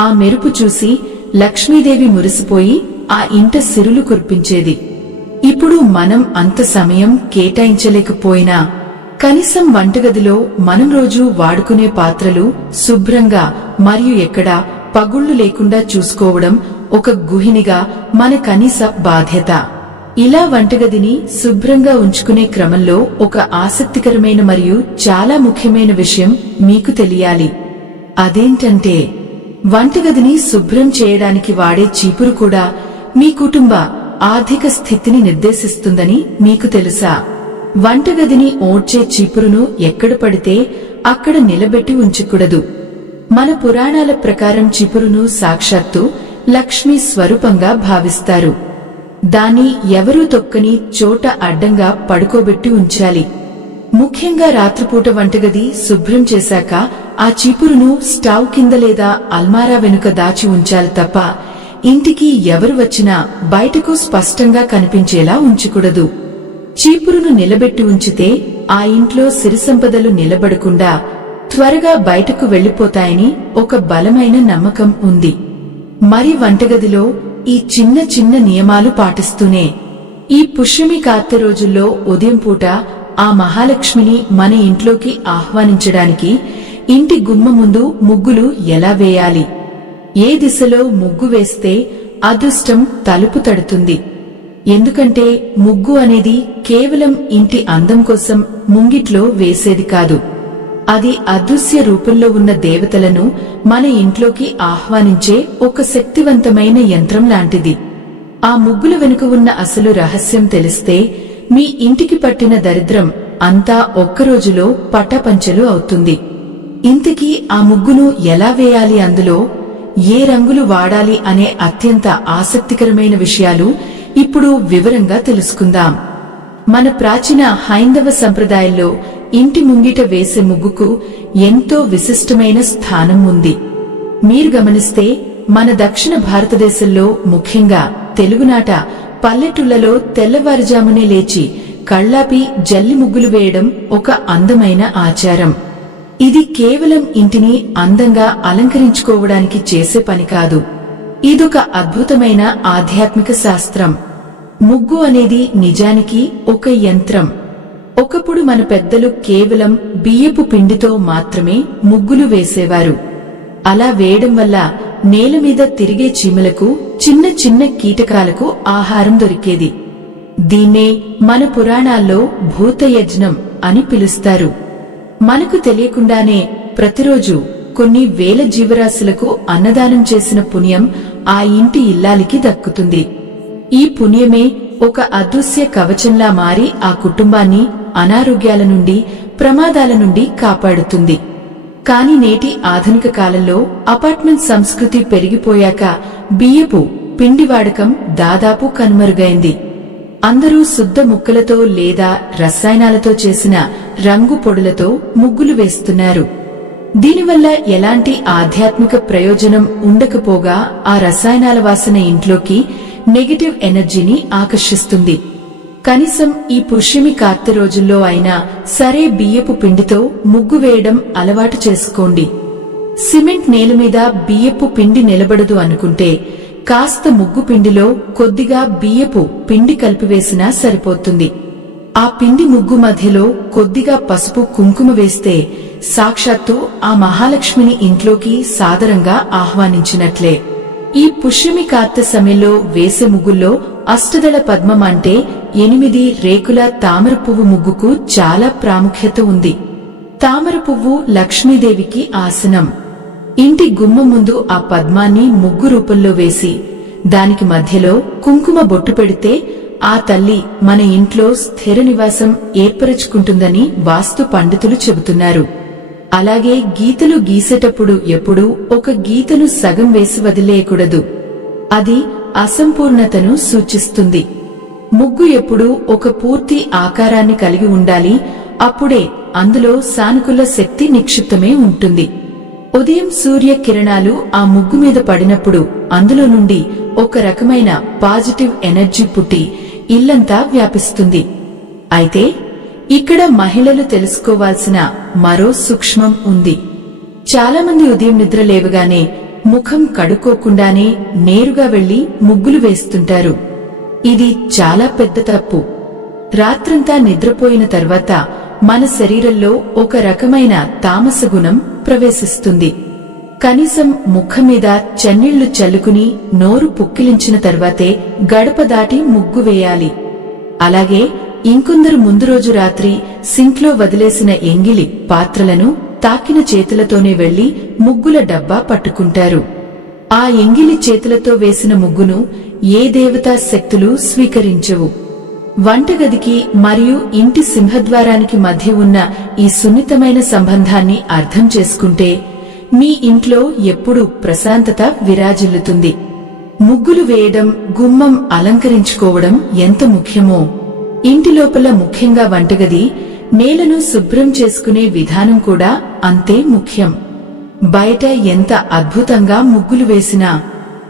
ఆ మెరుపు చూసి లక్ష్మీదేవి మురిసిపోయి ఆ ఇంట సిరులు కురిపించేది. ఇప్పుడు మనం అంత సమయం కేటాయించలేకపోయినా కనీసం వంటగదిలో మనం రోజూ వాడుకునే పాత్రలు శుభ్రంగా మరియు ఎక్కడా పగుళ్లు లేకుండా చూసుకోవడం ఒక గృహిణిగా మన కనీస బాధ్యత. ఇలా వంటగదిని శుభ్రంగా ఉంచుకునే క్రమంలో ఒక ఆసక్తికరమైన మరియు చాలా ముఖ్యమైన విషయం మీకు తెలియాలి. అదేంటంటే వంటగదిని శుభ్రం చేయడానికి వాడే చీపురు కూడా మీ కుటుంబ ఆర్థిక స్థితిని నిర్దేశిస్తుందని మీకు తెలుసా? వంటగదిని ఓడ్చే చీపురును ఎక్కడ పడితే అక్కడ నిలబెట్టి ఉంచకూడదు. మన పురాణాల ప్రకారం చీపురును సాక్షాత్తు లక్ష్మీ స్వరూపంగా భావిస్తారు. దాన్ని ఎవరూ తొక్కని చోట అడ్డంగా పడుకోబెట్టి ఉంచాలి. ముఖ్యంగా రాత్రిపూట వంటగది శుభ్రం చేశాక ఆ చీపురును స్టవ్ కింద లేదా అల్మారా వెనుక దాచి ఉంచాలి తప్ప ఇంటికి ఎవరు వచ్చినా బయటకు స్పష్టంగా కనిపించేలా ఉంచకూడదు. చీపురును నిలబెట్టి ఉంచితే ఆ ఇంట్లో సిరిసంపదలు నిలబడకుండా త్వరగా బయటకు వెళ్లిపోతాయని ఒక బలమైన నమ్మకం ఉంది. మరి వంటగదిలో ఈ చిన్న చిన్న నియమాలు పాటిస్తూనే ఈ పుష్యమి కార్తె రోజుల్లో ఉదయం పూట ఆ మహాలక్ష్మిని మన ఇంట్లోకి ఆహ్వానించడానికి ఇంటి గుమ్మ ముందు ముగ్గులు ఎలా వేయాలి, ఏ దిశలో ముగ్గు వేస్తే అదృష్టం తలుపు తడుతుంది. ఎందుకంటే ముగ్గు అనేది కేవలం ఇంటి అందం కోసం ముంగిట్లో వేసేది కాదు. అది అదృశ్య రూపంలో ఉన్న దేవతలను మన ఇంట్లోకి ఆహ్వానించే ఒక శక్తివంతమైన యంత్రం లాంటిది. ఆ ముగ్గుల వెనుక ఉన్న అసలు రహస్యం తెలిస్తే మీ ఇంటికి పట్టిన దరిద్రం అంతా ఒక్కరోజులో పటాపంచలు అవుతుంది. ఇంతకీ ఆ ముగ్గును ఎలా వేయాలి, అందులో ఏ రంగులు వాడాలి అనే అత్యంత ఆసక్తికరమైన విషయాలు ఇప్పుడు వివరంగా తెలుసుకుందాం. మన ప్రాచీన హైందవ సంప్రదాయంలో ఇంటి ముంగిట వేసే ముగ్గుకు ఎంతో విశిష్టమైన స్థానం ఉంది. మీరు గమనిస్తే మన దక్షిణ భారతదేశంలో ముఖ్యంగా తెలుగునాట పల్లెటూళ్లలో తెల్లవారుజామునే లేచి కళ్లాపి జల్లి ముగ్గులు వేయడం ఒక అందమైన ఆచారం. ఇది కేవలం ఇంటిని అందంగా అలంకరించుకోవడానికి చేసే పని కాదు. ఇదొక అద్భుతమైన ఆధ్యాత్మిక శాస్త్రం. ముగ్గు అనేది నిజానికి ఒక యంత్రం. ఒకప్పుడు మన పెద్దలు కేవలం బియ్యపు పిండితో మాత్రమే ముగ్గులు వేసేవారు. అలా వేయడం వల్ల నేల మీద తిరిగే చీమలకు, చిన్న చిన్న కీటకాలకు ఆహారం దొరికేది. దీన్నే మన పురాణాల్లో భూతయజ్ఞం అని పిలుస్తారు. మనకు తెలియకుండానే ప్రతిరోజు కొన్ని వేల జీవరాశులకు అన్నదానం చేసిన పుణ్యం ఆ ఇంటి ఇల్లాలికి దక్కుతుంది. ఈ పుణ్యమే ఒక అదృశ్య కవచంలా మారి ఆ కుటుంబాన్ని అనారోగ్యాల నుండి, ప్రమాదాల నుండి కాపాడుతుంది. కాని నేటి ఆధునిక కాలంలో అపార్ట్మెంట్ సంస్కృతి పెరిగిపోయాక బియ్యపు పిండి వాడకం దాదాపు కనుమరుగైంది. అందరూ శుద్ధ ముక్కలతో లేదా రసాయనాలతో చేసిన రంగు పొడులతో ముగ్గులు వేస్తున్నారు. దీనివల్ల ఎలాంటి ఆధ్యాత్మిక ప్రయోజనం ఉండకపోగా ఆ రసాయనాల వాసన ఇంట్లోకి నెగటివ్ ఎనర్జీని ఆకర్షిస్తుంది. కనీసం ఈ పుష్యమి కార్తె రోజుల్లో అయినా సరే బియ్యపు పిండితో ముగ్గు వేయడం అలవాటు చేసుకోండి. సిమెంట్ నేల మీద బియ్యపు పిండి నిలబడదు అనుకుంటే కాస్త ముగ్గు పిండిలో కొద్దిగా బియ్యపు పిండి కలిపివేసినా సరిపోతుంది. ఆ పిండి ముగ్గు మధ్యలో కొద్దిగా పసుపు, కుంకుమ వేస్తే సాక్షాత్తు ఆ మహాలక్ష్మిని ఇంట్లోకి సాదరంగా ఆహ్వానించినట్లే. ఈ పుష్యమి కార్తె సమయంలో వేసే ముగ్గుల్లో అష్టదళ పద్మం అంటే 8 రేకుల తామర పువ్వు ముగ్గుకు చాలా ప్రాముఖ్యత ఉంది. తామర పువ్వు లక్ష్మీదేవికి ఆసనం. ఇంటి గుమ్మం ముందు ఆ పద్మాన్ని ముగ్గు రూపంలో వేసి దానికి మధ్యలో కుంకుమ బొట్టు పెడితే ఆ తల్లి మన ఇంట్లో స్థిర నివాసం ఏర్పరచుకుంటుందని వాస్తు పండితులు చెబుతున్నారు. అలాగే గీతలు గీసేటప్పుడు ఎప్పుడూ ఒక గీతను సగం వేసి వదిలేయకూడదు. అది అసంపూర్ణతను సూచిస్తుంది. ముగ్గు ఎప్పుడూ ఒక పూర్తి ఆకారాన్ని కలిగి ఉండాలి. అప్పుడే అందులో సానుకూల శక్తి నిక్షిప్తమే ఉంటుంది. ఉదయం సూర్య కిరణాలు ఆ ముగ్గు మీద పడినప్పుడు అందులో నుండి ఒక రకమైన పాజిటివ్ ఎనర్జీ పుట్టి ఇల్లంతా వ్యాపిస్తుంది. అయితే ఇక్కడ మహిళలు తెలుసుకోవాల్సిన మరో సూక్ష్మం ఉంది. చాలామంది ఉదయం నిద్ర లేవగానే ముఖం కడుక్కోకుండానే నేరుగా వెళ్లి ముగ్గులు వేస్తుంటారు. ఇది చాలా పెద్ద తప్పు. రాత్రంతా నిద్రపోయిన తర్వాత మన శరీరంలో ఒక రకమైన తామస గుణం ప్రవేశిస్తుంది. కనీసం ముఖం మీద చన్నీళ్లు చల్లుకుని నోరు పుక్కిలించిన తర్వాతే గడప దాటి ముగ్గు వేయాలి. అలాగే ఇంకొందరు ముందు రోజు రాత్రి సింక్లో వదిలేసిన ఎంగిలి పాత్రలను తాకిన చేతులతోనే వెళ్లి ముగ్గుల డబ్బా పట్టుకుంటారు. ఆ ఎంగిలి చేతులతో వేసిన ముగ్గును ఏ దేవతా శక్తులు స్వీకరించవు. వంటగదికి మరియు ఇంటి సింహద్వారానికి మధ్య ఉన్న ఈ సున్నితమైన సంబంధాన్ని అర్థం చేసుకుంటే మీ ఇంట్లో ఎప్పుడూ ప్రశాంతత విరాజిల్లుతుంది. ముగ్గులు వేయడం, గుమ్మం అలంకరించుకోవడం ఎంత ముఖ్యమో, ఇంటి లోపల ముఖ్యంగా వంటగది, నేలను శుభ్రం చేసుకునే విధానం కూడా అంతే ముఖ్యం. బయట ఎంత అద్భుతంగా ముగ్గులు వేసినా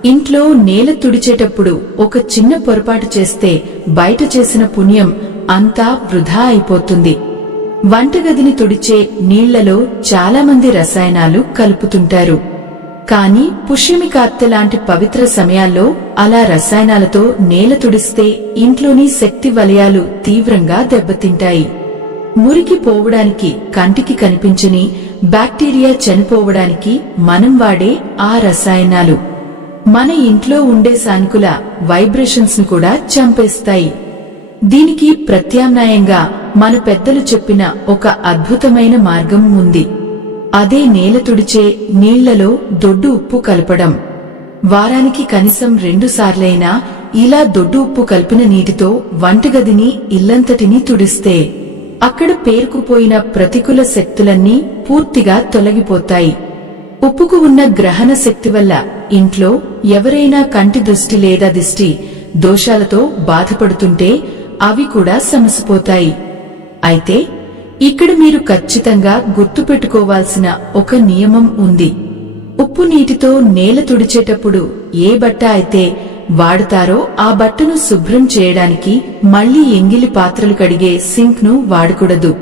ఇంట్లో నేల తుడిచేటప్పుడు ఒక చిన్న పొరపాటు చేస్తే బయట చేసిన పుణ్యం అంతా వృధా అయిపోతుంది. వంటగదిని తుడిచే నీళ్లలో చాలామంది రసాయనాలు కలుపుతుంటారు. కాని పుష్యమి కార్తె లాంటి పవిత్ర సమయాల్లో అలా రసాయనాలతో నేల తుడిస్తే ఇంట్లోని శక్తి వలయాలు తీవ్రంగా దెబ్బతింటాయి. మురికి పోవడానికి, కంటికి కనిపించని బ్యాక్టీరియా చనిపోవడానికి మనం వాడే ఆ రసాయనాలు మన ఇంట్లో ఉండే సానుకూల వైబ్రేషన్స్ ను కూడా చంపేస్తాయి. దీనికి ప్రత్యామ్నాయంగా మన పెద్దలు చెప్పిన ఒక అద్భుతమైన మార్గం ఉంది. అదే నేల తుడిచే నీళ్లలో దొడ్డు ఉప్పు కలపడం. వారానికి కనీసం 2 సార్లైనా ఇలా దొడ్డు ఉప్పు కలిపిన నీటితో వంటగదిని, ఇల్లంతటినీ తుడిస్తే అక్కడ పేరుకుపోయిన ప్రతికూల శక్తులన్నీ పూర్తిగా తొలగిపోతాయి. ఉప్పుకు ఉన్న గ్రహణ శక్తి వల్ల ఇంట్లో ఎవరైనా కంటి దృష్టి లేదా దిష్టి దోషాలతో బాధపడుతుంటే అవి కూడా సమసిపోతాయి. అయితే ఇక్కడ మీరు ఖచ్చితంగా గుర్తుపెట్టుకోవాల్సిన ఒక నియమం ఉంది. ఉప్పు నీటితో నేల తుడిచేటప్పుడు ఏ బట్ట అయితే వాడతారో ఆ బట్టను శుభ్రం చేయడానికి మళ్లీ ఎంగిలి పాత్రలు కడిగే సింక్ ను వాడకూడదు.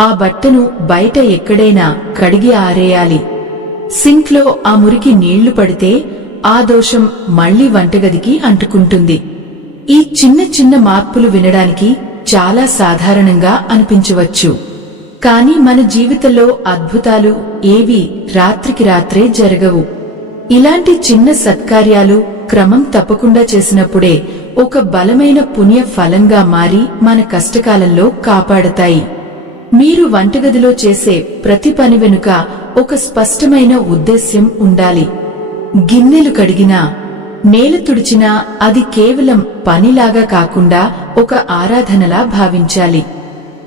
ఆ బట్టను బయట ఎక్కడైనా కడిగి ఆరేయాలి. సింక్ లో ఆ మురికి నీళ్లు పడితే ఆ దోషం మళ్లీ వంటగదికి అంటుకుంటుంది. ఈ చిన్న చిన్న మార్పులు వినడానికి చాలా సాధారణంగా అనిపించవచ్చు. కాని మన జీవితంలో అద్భుతాలు ఏవీ రాత్రికి రాత్రే జరగవు. ఇలాంటి చిన్న సత్కార్యాలు క్రమం తప్పకుండా చేసినప్పుడే ఒక బలమైన పుణ్య ఫలంగా మారి మన కష్టకాలంలో కాపాడతాయి. మీరు వంటగదిలో చేసే ప్రతి పని వెనుక ఒక స్పష్టమైన ఉద్దేశ్యం ఉండాలి. గిన్నెలు కడిగినా, నేల తుడిచినా అది కేవలం పనిలాగా కాకుండా ఒక ఆరాధనలా భావించాలి.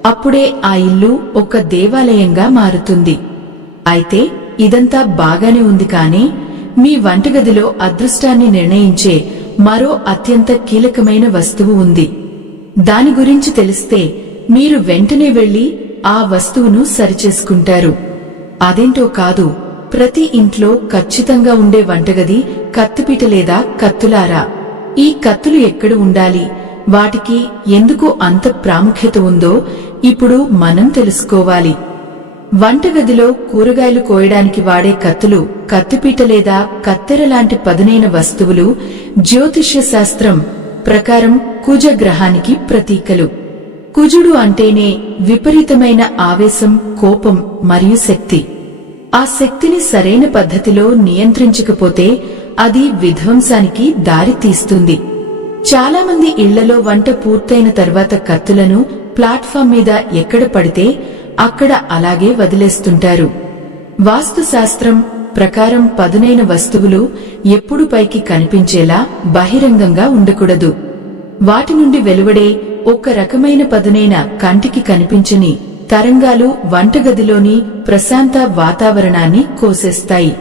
అప్పుడే ఆ ఇల్లు ఒక దేవాలయంగా మారుతుంది. అయితే ఇదంతా బాగానే ఉంది, కానీ మీ వంటగదిలో అదృష్టాన్ని నిర్ణయించే మరో అత్యంత కీలకమైన వస్తువు ఉంది. దాని గురించి తెలిస్తే మీరు వెంటనే వెళ్లి ఆ వస్తువును సరిచేసుకుంటారు. అదేంటో కాదు, ప్రతి ఇంట్లో ఖచ్చితంగా ఉండే వంటగది కత్తిపీట లేదా కత్తులారా. ఈ కత్తులు ఎక్కడ ఉండాలి, వాటికి ఎందుకు అంత ప్రాముఖ్యత ఉందో ఇప్పుడు మనం తెలుసుకోవాలి. వంటగదిలో కూరగాయలు కోయడానికి వాడే కత్తులు, కత్తిపీట లేదా కత్తెర లాంటి పదునైన వస్తువులు జ్యోతిష్య శాస్త్రం ప్రకారం కుజ గ్రహానికి ప్రతీకలు. కుజుడు అంటేనే విపరీతమైన ఆవేశం, కోపం మరియు శక్తి. ఆ శక్తిని సరైన పద్ధతిలో నియంత్రించకపోతే అది విధ్వంసానికి దారి తీస్తుంది. చాలామంది ఇళ్లలో వంట పూర్తయిన తర్వాత కత్తులను ప్లాట్ఫామ్ మీద ఎక్కడ పడితే అక్కడ అలాగే వదిలేస్తుంటారు. వాస్తుశాస్త్రం ప్రకారం పదునైన వస్తువులు ఎప్పుడు పైకి కనిపించేలా బహిరంగంగా ఉండకూడదు. వాటి నుండి వెలువడే ఒక రకమైన పదునైన కంటికి కనిపించని తరంగాలు వంటగదిలోని ప్రశాంత వాతావరణాన్ని కోసేస్తాయి.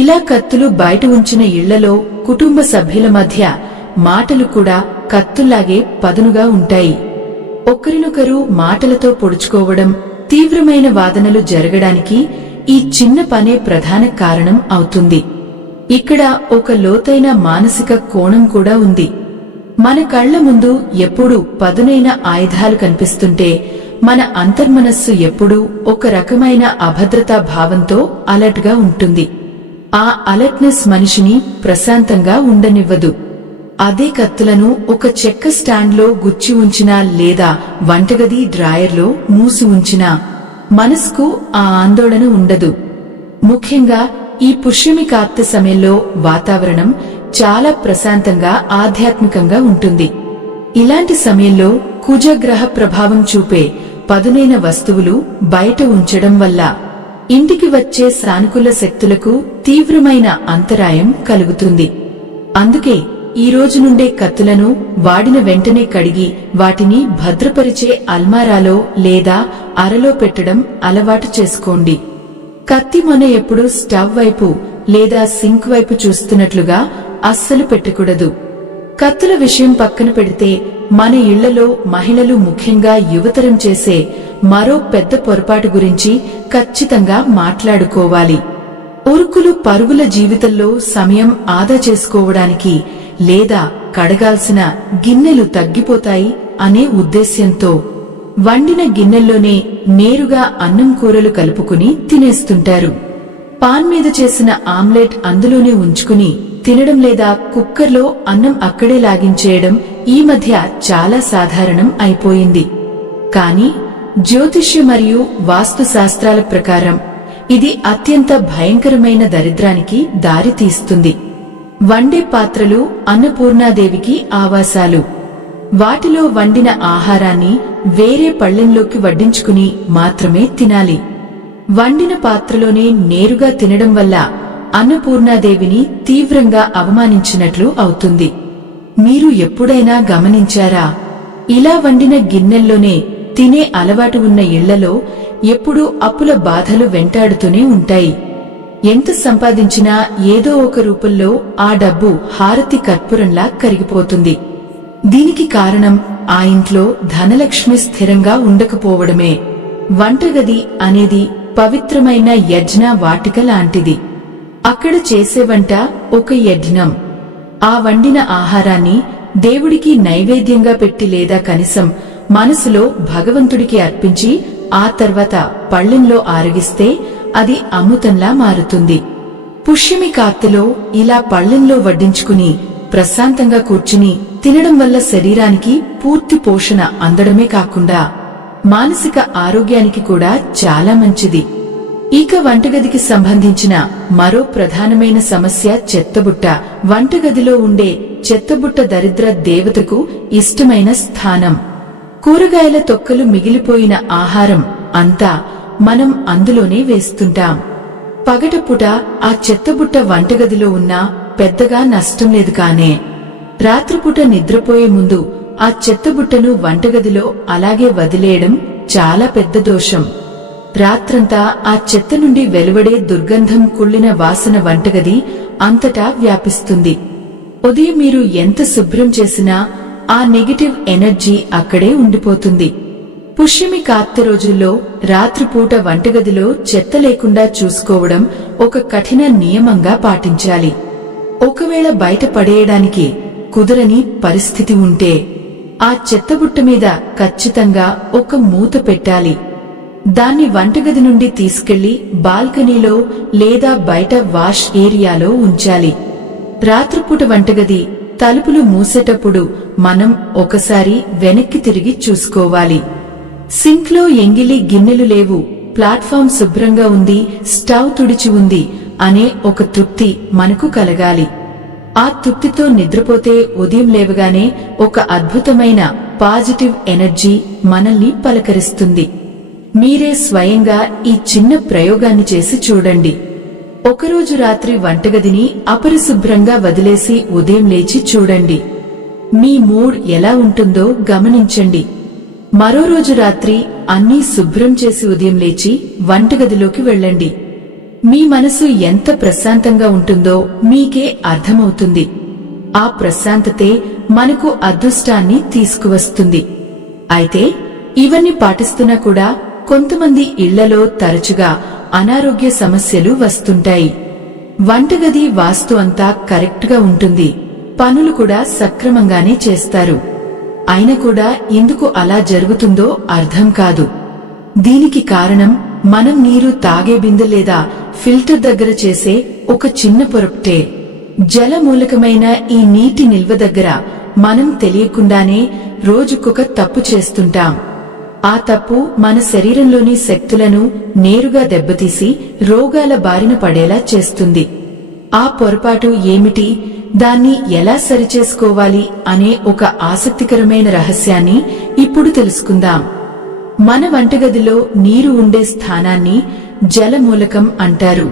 ఇలా కత్తులు బయట ఉంచిన ఇళ్లలో కుటుంబ సభ్యుల మధ్య మాటలు కూడా కత్తుల్లాగే పదునుగా ఉంటాయి. ఒకరినొకరు మాటలతో పొడుచుకోవడం, తీవ్రమైన వాదనలు జరగడానికి ఈ చిన్న పనే ప్రధాన కారణం అవుతుంది. ఇక్కడ ఒక లోతైన మానసిక కోణం కూడా ఉంది. మన కళ్ల ముందు ఎప్పుడూ పదునైన ఆయుధాలు కనిపిస్తుంటే మన అంతర్మనస్సు ఎప్పుడూ ఒక రకమైన అభద్రతా భావంతో అలర్ట్ గా ఉంటుంది. ఆ అలర్ట్నెస్ మనిషిని ప్రశాంతంగా ఉండనివ్వదు. అదే కత్తులను ఒక చెక్క స్టాండ్లో గుచ్చి ఉంచినా లేదా వంటగది డ్రాయర్లో మూసి ఉంచినా మనసుకు ఆ ఆందోళన ఉండదు. ముఖ్యంగా ఈ పుష్యమి కార్తె సమయంలో వాతావరణం చాలా ప్రశాంతంగా, ఆధ్యాత్మికంగా ఉంటుంది. ఇలాంటి సమయంలో కుజగ్రహ ప్రభావం చూపే పదునైన వస్తువులు బయట ఉంచడం వల్ల ఇంటికి వచ్చే సానుకూల శక్తులకు తీవ్రమైన అంతరాయం కలుగుతుంది. అందుకే ఈ రోజు నుండే కత్తులను వాడిన వెంటనే కడిగి వాటిని భద్రపరిచే అల్మారాలో లేదా అరలో పెట్టడం అలవాటు చేసుకోండి. కత్తి మొన ఎప్పుడూ స్టవ్ వైపు లేదా సింక్ వైపు చూస్తున్నట్లుగా అస్సలు పెట్టకూడదు. కత్తుల విషయం పక్కన పెడితే మన ఇళ్లలో మహిళలు ముఖ్యంగా యువతరం చేసే మరో పెద్ద పొరపాటు గురించి ఖచ్చితంగా మాట్లాడుకోవాలి. ఉరుకులు పరుగుల జీవితంలో సమయం ఆదా చేసుకోవడానికి లేదా కడగాల్సిన గిన్నెలు తగ్గిపోతాయి అనే ఉద్దేశ్యంతో వండిన గిన్నెల్లోనే నేరుగా అన్నం కూరలు కలుపుకుని తినేస్తుంటారు. పాన్ మీద చేసిన ఆమ్లెట్ అందులోనే ఉంచుకుని తినడం లేదా కుక్కర్లో అన్నం అక్కడే లాగించేయడం ఈ మధ్య చాలా సాధారణం అయిపోయింది. కానీ జ్యోతిష్య మరియు వాస్తు శాస్త్రాల ప్రకారం ఇది అత్యంత భయంకరమైన దరిద్రానికి దారి తీస్తుంది. వండే పాత్రలు అన్నపూర్ణాదేవికి ఆవాసాలు. వాటిలో వండిన ఆహారాన్ని వేరే పళ్ళెంలోకి వడ్డించుకుని మాత్రమే తినాలి. వండిన పాత్రలోనే నేరుగా తినడం వల్ల అన్నపూర్ణాదేవిని తీవ్రంగా అవమానించినట్లు అవుతుంది. మీరు ఎప్పుడైనా గమనించారా? ఇలా వండిన గిన్నెల్లోనే తినే అలవాటు ఉన్న ఇళ్లలో ఎప్పుడూ అప్పుల బాధలు వెంటాడుతూనే ఉంటాయి. ఎంత సంపాదించినా ఏదో ఒక రూపంలో ఆ డబ్బు హారతి కర్పూరంలా కరిగిపోతుంది. దీనికి కారణం ఆ ఇంట్లో ధనలక్ష్మి స్థిరంగా ఉండకపోవడమే. వంటగది అనేది పవిత్రమైన యజ్ఞ వాటిక లాంటిది. అక్కడ చేసే వంట ఒక యజ్ఞం. ఆ వండిన ఆహారాన్ని దేవుడికి నైవేద్యంగా పెట్టి లేదా కనీసం మనసులో భగవంతుడికి అర్పించి ఆ తర్వాత పళ్ళెంలో ఆరగిస్తే అది అమృతంలా మారుతుంది. పుష్యమి కార్తెలో ఇలా పళ్ళెంలో వడ్డించుకుని ప్రశాంతంగా కూర్చుని తినడం వల్ల శరీరానికి పూర్తి పోషణ అందడమే కాకుండా మానసిక ఆరోగ్యానికి కూడా చాలా మంచిది. ఇక వంటగదికి సంబంధించిన మరో ప్రధానమైన సమస్య చెత్తబుట్ట. వంటగదిలో ఉండే చెత్తబుట్ట దరిద్ర దేవతకు ఇష్టమైన స్థానం. కూరగాయల తొక్కలు మిగిలిపోయిన ఆహారం అంతా మనం అందులోనే వేస్తుంటాం. పగటపుట ఆ చెత్తబుట్ట వంటగదిలో ఉన్నా పెద్దగా నష్టం లేదు. కానే రాత్రిపూట నిద్రపోయే ముందు ఆ చెత్తబుట్టను వంటగదిలో అలాగే వదిలేయడం చాలా పెద్ద దోషం. రాత్రంతా ఆ చెత్త నుండి వెలువడే దుర్గంధం కుళ్ళిన వాసన వంటగది అంతటా వ్యాపిస్తుంది. ఉదయం మీరు ఎంత శుభ్రం చేసినా ఆ నెగటివ్ ఎనర్జీ అక్కడే ఉండిపోతుంది. పుష్యమి కార్తె రోజుల్లో రాత్రిపూట వంటగదిలో చెత్త లేకుండా చూసుకోవడం ఒక కఠిన నియమంగా పాటించాలి. ఒకవేళ బయట పడేయడానికి కుదరని పరిస్థితి ఉంటే ఆ చెత్తబుట్ట మీద ఖచ్చితంగా ఒక మూత పెట్టాలి. దాన్ని వంటగది నుండి తీసుకెళ్లి బాల్కనీలో లేదా బయట వాష్ ఏరియాలో ఉంచాలి. రాత్రిపూట వంటగది తలుపులు మూసేటప్పుడు మనం ఒకసారి వెనక్కి తిరిగి చూసుకోవాలి. సింక్లో ఎంగిలి గిన్నెలు లేవు, ప్లాట్ఫామ్ శుభ్రంగా ఉంది, స్టవ్ తుడిచి ఉంది అనే ఒక తృప్తి మనకు కలగాలి. ఆ తృప్తితో నిద్రపోతే ఉదయం లేవగానే ఒక అద్భుతమైన పాజిటివ్ ఎనర్జీ మనల్ని పలకరిస్తుంది. మీరే స్వయంగా ఈ చిన్న ప్రయోగాన్ని చేసి చూడండి. ఒకరోజు రాత్రి వంటగదిని అపరిశుభ్రంగా వదిలేసి ఉదయం లేచి చూడండి. మీ మూడ్ ఎలా ఉంటుందో గమనించండి. మరో రోజు రాత్రి అన్నీ శుభ్రం చేసి ఉదయం లేచి వంటగదిలోకి వెళ్ళండి. మీ మనసు ఎంత ప్రశాంతంగా ఉంటుందో మీకే అర్థమవుతుంది. ఆ ప్రశాంతతే మనకు అదృష్టాన్ని తీసుకువస్తుంది. అయితే ఇవన్నీ పాటిస్తున్నా కూడా కొంతమంది ఇళ్లలో తరచుగా అనారోగ్య సమస్యలు వస్తుంటాయి. వంటగది వాస్తు అంతా కరెక్ట్ గా ఉంటుంది, పనులు కూడా సక్రమంగానే చేస్తారు. అయినా కూడా ఎందుకు అలా జరుగుతుందో అర్థం కాదు. దీనికి కారణం మనం నీరు తాగే బిందె లేదా ఫిల్టర్ దగ్గర చేసే ఒక చిన్న పొరపాటే. జలమూలకమైన ఈ నీటి నిల్వ దగ్గర మనం తెలియకుండానే రోజుకొక తప్పు చేస్తుంటాం. ఆ తప్పు మన శరీరంలోని శక్తులను నేరుగా దెబ్బతీసి రోగాల బారిన పడేలా చేస్తుంది. ఆ పొరపాటు ఏమిటి, దాన్ని ఎలా సరిచేసుకోవాలి అనే ఒక ఆసక్తికరమైన రహస్యాన్ని ఇప్పుడు తెలుసుకుందాం. మన వంటగదిలో నీరు ఉండే స్థానాన్ని జలమూలకం అంటారు.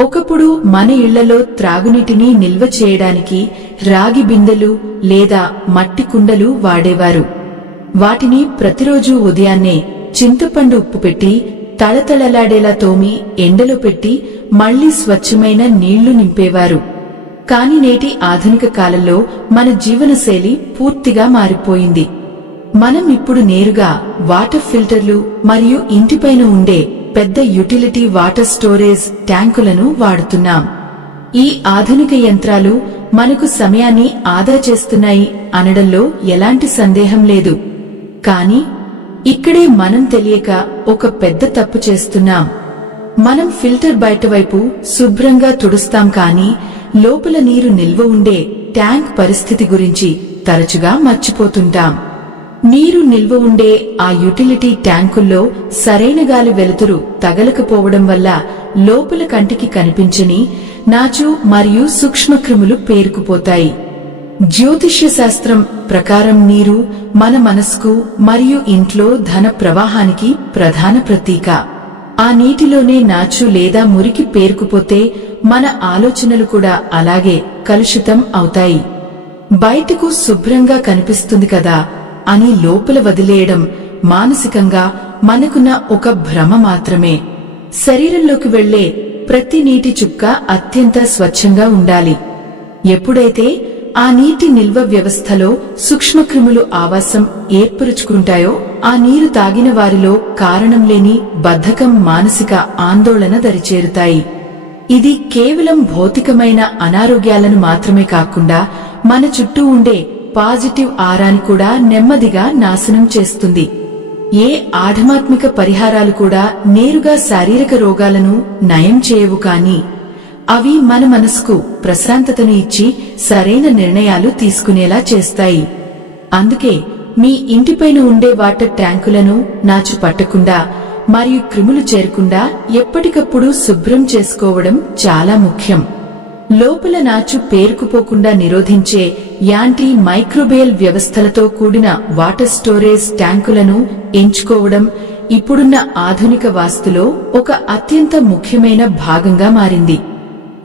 ఒకప్పుడు మన ఇళ్లలో త్రాగునీటిని నిల్వ చేయడానికి రాగి బిందెలు లేదా మట్టి కుండలు వాడేవారు. వాటిని ప్రతిరోజూ ఉదయాన్నే చింతపండు ఉప్పు పెట్టి తళతళలాడేలా తోమి ఎండలో పెట్టి మళ్లీ స్వచ్ఛమైన నీళ్లు నింపేవారు. కాని నేటి ఆధునిక కాలంలో మన జీవనశైలి పూర్తిగా మారిపోయింది. మనం ఇప్పుడు నేరుగా వాటర్ ఫిల్టర్లు మరియు ఇంటిపైన ఉండే పెద్ద యుటిలిటీ వాటర్ స్టోరేజ్ ట్యాంకులను వాడుతున్నాం. ఈ ఆధునిక యంత్రాలు మనకు సమయాన్ని ఆదా చేస్తున్నాయి అనడంలో ఎలాంటి సందేహం లేదు. కానీ ఇక్కడే మనం తెలియక ఒక పెద్ద తప్పు చేస్తున్నాం. మనం ఫిల్టర్ బయటవైపు శుభ్రంగా తుడుస్తాం, కానీ లోపల నీరు నిల్వ ఉండే ట్యాంక్ పరిస్థితి గురించి తరచుగా మర్చిపోతుంటాం. నీరు నిల్వ ఉండే ఆ యుటిలిటీ ట్యాంకుల్లో సరైన గాలి వెలుతురు తగలకపోవడం వల్ల లోపల కంటికి కనిపించని నాచు మరియు సూక్ష్మక్రిములు పేరుకుపోతాయి. జ్యోతిష్య శాస్త్రం ప్రకారం నీరు మన మనస్కు మరియు ఇంట్లో ధన ప్రవాహానికి ప్రధాన ప్రతీక. ఆ నీటిలోనే నాచు లేదా మురికి పేరుకుపోతే మన ఆలోచనలు కూడా అలాగే కలుషితం అవుతాయి. బయటకు శుభ్రంగా కనిపిస్తుంది కదా అని లోపల వదిలేయడం మానసికంగా మనకున్న ఒక భ్రమ మాత్రమే. శరీరంలోకి వెళ్లే ప్రతి నీటి చుక్క అత్యంత స్వచ్ఛంగా ఉండాలి. ఎప్పుడైతే ఆ నీటి నిల్వ వ్యవస్థలో సూక్ష్మక్రిములు ఆవాసం ఏర్పరుచుకుంటాయో ఆ నీరు తాగిన వారిలో కారణం లేని బద్ధకం, మానసిక ఆందోళన దరిచేరుతాయి. ఇది కేవలం భౌతికమైన అనారోగ్యాలను మాత్రమే కాకుండా మన చుట్టూ ఉండే పాజిటివ్ ఆరాని కూడా నెమ్మదిగా నాశనం చేస్తుంది. ఏ ఆధ్యాత్మిక పరిహారాలు కూడా నేరుగా శారీరక రోగాలను నయం చేయవు, కానీ అవి మన మనసుకు ప్రశాంతతను ఇచ్చి సరైన నిర్ణయాలు తీసుకునేలా చేస్తాయి. అందుకే మీ ఇంటిపైన ఉండే వాటర్ ట్యాంకులను నాచు పట్టకుండా మరియు క్రిములు చేరకుండా ఎప్పటికప్పుడు శుభ్రం చేసుకోవడం చాలా ముఖ్యం. లోపల నాచు పేరుకుపోకుండా నిరోధించే యాంటీ మైక్రోబియల్ వ్యవస్థలతో కూడిన వాటర్ స్టోరేజ్ ట్యాంకులను ఎంచుకోవడం ఇప్పుడున్న ఆధునిక వాస్తులో ఒక అత్యంత ముఖ్యమైన భాగంగా మారింది.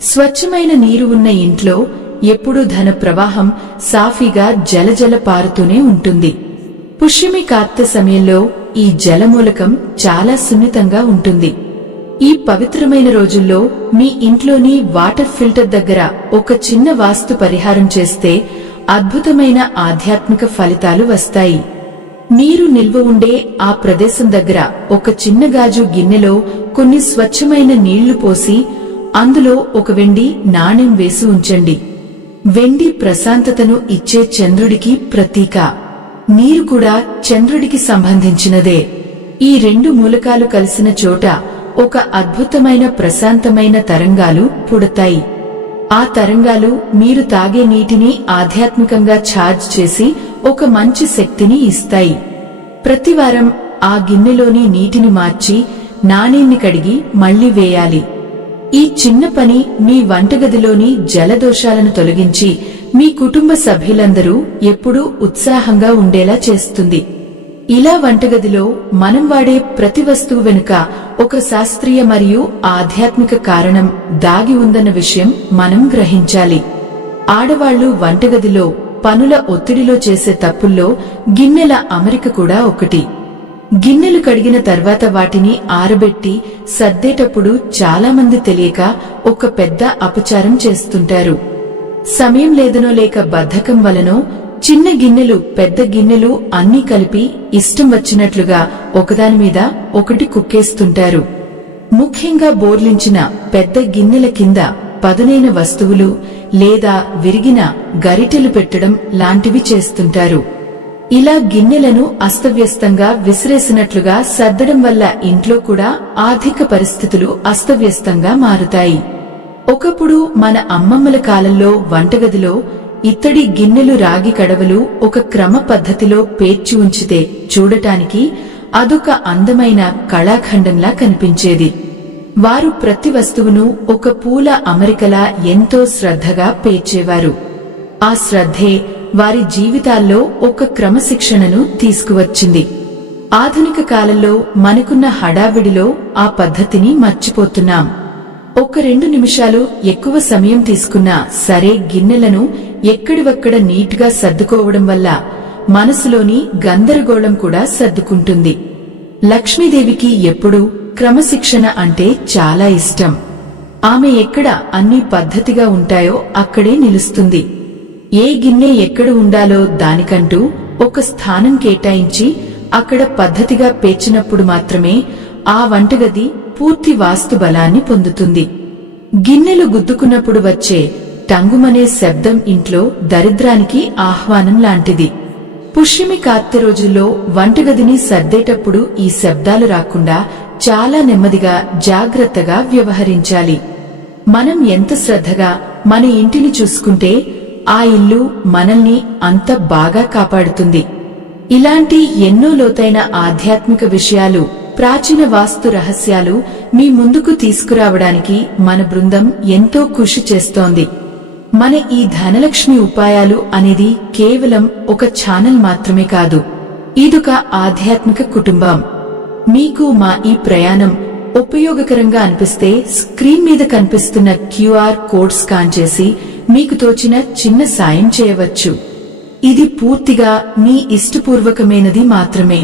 స్వచ్ఛమైన నీరు ఉన్న ఇంట్లో ఎప్పుడూ ధన ప్రవాహం సాఫీగా జలజల పారుతూనే ఉంటుంది. పుష్యమి కార్తె సమయంలో ఈ జలమూలకం చాలా సున్నితంగా ఉంటుంది. ఈ పవిత్రమైన రోజుల్లో మీ ఇంట్లోని వాటర్ ఫిల్టర్ దగ్గర ఒక చిన్న వాస్తు పరిహారం చేస్తే అద్భుతమైన ఆధ్యాత్మిక ఫలితాలు వస్తాయి. నీరు నిల్వ ఉండే ఆ ప్రదేశం దగ్గర ఒక చిన్న గాజు గిన్నెలో కొన్ని స్వచ్ఛమైన నీళ్లు పోసి అందులో ఒక వెండి నాణెం వేసి ఉంచండి. వెండి ప్రశాంతతను ఇచ్చే చంద్రుడికి ప్రతీక. నీరు కూడా చంద్రుడికి సంబంధించినదే. ఈ రెండు మూలకాలు కలిసిన చోట ఒక అద్భుతమైన ప్రశాంతమైన తరంగాలు పుడతాయి. ఆ తరంగాలు మీరు తాగే నీటిని ఆధ్యాత్మికంగా ఛార్జ్ చేసి ఒక మంచి శక్తిని ఇస్తాయి. ప్రతివారం ఆ గిన్నెలోని నీటిని మార్చి నాణేన్ని కడిగి మళ్లీ వేయాలి. ఈ చిన్న పని మీ వంటగదిలోని జలదోషాలను తొలగించి మీ కుటుంబ సభ్యులందరూ ఎప్పుడూ ఉత్సాహంగా ఉండేలా చేస్తుంది. ఇలా వంటగదిలో మనం వాడే ప్రతి వస్తువు వెనుక ఒక శాస్త్రీయ మరియు ఆధ్యాత్మిక కారణం దాగి ఉందన్న విషయం మనం గ్రహించాలి. ఆడవాళ్లు వంటగదిలో పనుల ఒత్తిడిలో చేసే తప్పుల్లో గిన్నెల అమరిక కూడా ఒకటి. గిన్నెలు కడిగిన తర్వాత వాటిని ఆరబెట్టి సర్దేటప్పుడు చాలా మంది తెలియక ఒక పెద్ద అపచారం చేస్తుంటారు. సమయం లేదనో లేక బద్ధకం వలనో చిన్న గిన్నెలు పెద్ద గిన్నెలు అన్నీ కలిపి ఇష్టం వచ్చినట్లుగా ఒకదానిమీద ఒకటి కుక్కేస్తుంటారు. ముఖ్యంగా బోర్లించిన పెద్ద గిన్నెల కింద పదునైన వస్తువులు లేదా విరిగిన గరిటెలు పెట్టడం లాంటివి చేస్తుంటారు. ఇలా గిన్నెలను అస్తవ్యస్తంగా విసిరేసినట్లుగా సర్దడం వల్ల ఇంట్లో కూడా ఆర్థిక పరిస్థితులు అస్తవ్యస్తంగా మారుతాయి. ఒకప్పుడు మన అమ్మమ్మల కాలంలో వంటగదిలో ఇత్తడి గిన్నెలు రాగి కడవలు ఒక క్రమ పద్ధతిలో పేర్చి ఉంచితే చూడటానికి అదొక అందమైన కళాఖండంలా కనిపించేది. వారు ప్రతి వస్తువును ఒక పూల అమరికలా ఎంతో శ్రద్ధగా పేర్చేవారు. ఆ శ్రద్ధే వారి జీవితాల్లో ఒక క్రమశిక్షణను తీసుకువచ్చింది. ఆధునిక కాలంలో మనకున్న హడావిడిలో ఆ పద్ధతిని మర్చిపోతున్నాం. ఒక 2 నిమిషాలు ఎక్కువ సమయం తీసుకున్నా సరే, గిన్నెలను ఎక్కడివక్కడ నీట్గా సర్దుకోవడం వల్ల మనసులోని గందరగోళం కూడా సర్దుకుంటుంది. లక్ష్మీదేవికి ఎప్పుడూ క్రమశిక్షణ అంటే చాలా ఇష్టం. ఆమె ఎక్కడ అన్ని పద్ధతిగా ఉంటాయో అక్కడే నిలుస్తుంది. ఏ గిన్నె ఎక్కడ ఉండాలో దానికంటూ ఒక స్థానం కేటాయించి అక్కడ పద్ధతిగా పేర్చినప్పుడు మాత్రమే ఆ వంటగది పూర్తి వాస్తు బలాన్ని పొందుతుంది. గిన్నెలు గుద్దుకున్నప్పుడు వచ్చే టంగుమనే శబ్దం ఇంట్లో దరిద్రానికి ఆహ్వానం లాంటిది. పుష్యమి కార్తె రోజుల్లో వంటగదిని సర్దేటప్పుడు ఈ శబ్దాలు రాకుండా చాలా నెమ్మదిగా జాగ్రత్తగా వ్యవహరించాలి. మనం ఎంత శ్రద్ధగా మన ఇంటిని చూసుకుంటే ఆ ఇల్లు మనల్ని అంత బాగా కాపాడుతుంది. ఇలాంటి ఎన్నో లోతైన ఆధ్యాత్మిక విషయాలు, ప్రాచీన వాస్తు రహస్యాలు మీ ముందుకు తీసుకురావడానికి మన బృందం ఎంతో కృషి చేస్తోంది. మన ఈ ధనలక్ష్మి ఉపాయాలు అనేది కేవలం ఒక ఛానల్ మాత్రమే కాదు, ఇదొక ఆధ్యాత్మిక కుటుంబం. మీకు మా ఈ ప్రయాణం ఉపయోగకరంగా అనిపిస్తే స్క్రీన్ మీద కనిపిస్తున్న క్యూఆర్ కోడ్ స్కాన్ చేసి మీకు తోచిన చిన్న సాయం చేయవచ్చు. ఇది పూర్తిగా మీ ఇష్టపూర్వకమైనది మాత్రమే.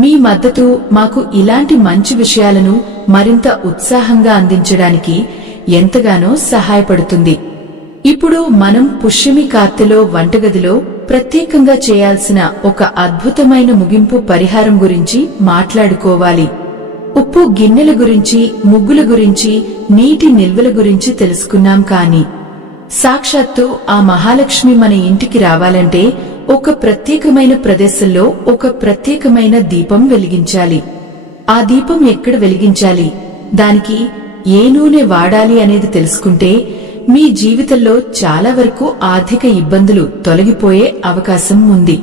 మీ మద్దతు మాకు ఇలాంటి మంచి విషయాలను మరింత ఉత్సాహంగా అందించడానికి ఎంతగానో సహాయపడుతుంది. ఇప్పుడు మనం పుష్యమి కార్తెలో వంటగదిలో ప్రత్యేకంగా చేయాల్సిన ఒక అద్భుతమైన ముగింపు పరిహారం గురించి మాట్లాడుకోవాలి. ఉప్పు గిన్నెల గురించి, ముగ్గుల గురించి, నీటి నిల్వల గురించి తెలుసుకున్నాం. కానీ సాక్షాత్తు ఆ మహాలక్ష్మి మన ఇంటికి రావాలంటే ఒక ప్రత్యేకమైన ప్రదేశంలో ఒక ప్రత్యేకమైన దీపం వెలిగించాలి. ఆ దీపం ఎక్కడ వెలిగించాలి, దానికి ఏ నూనె వాడాలి అనేది తెలుసుకుంటే మీ జీవితంలో చాలా వరకు ఆర్థిక ఇబ్బందులు తొలగిపోయే అవకాశం ఉంది.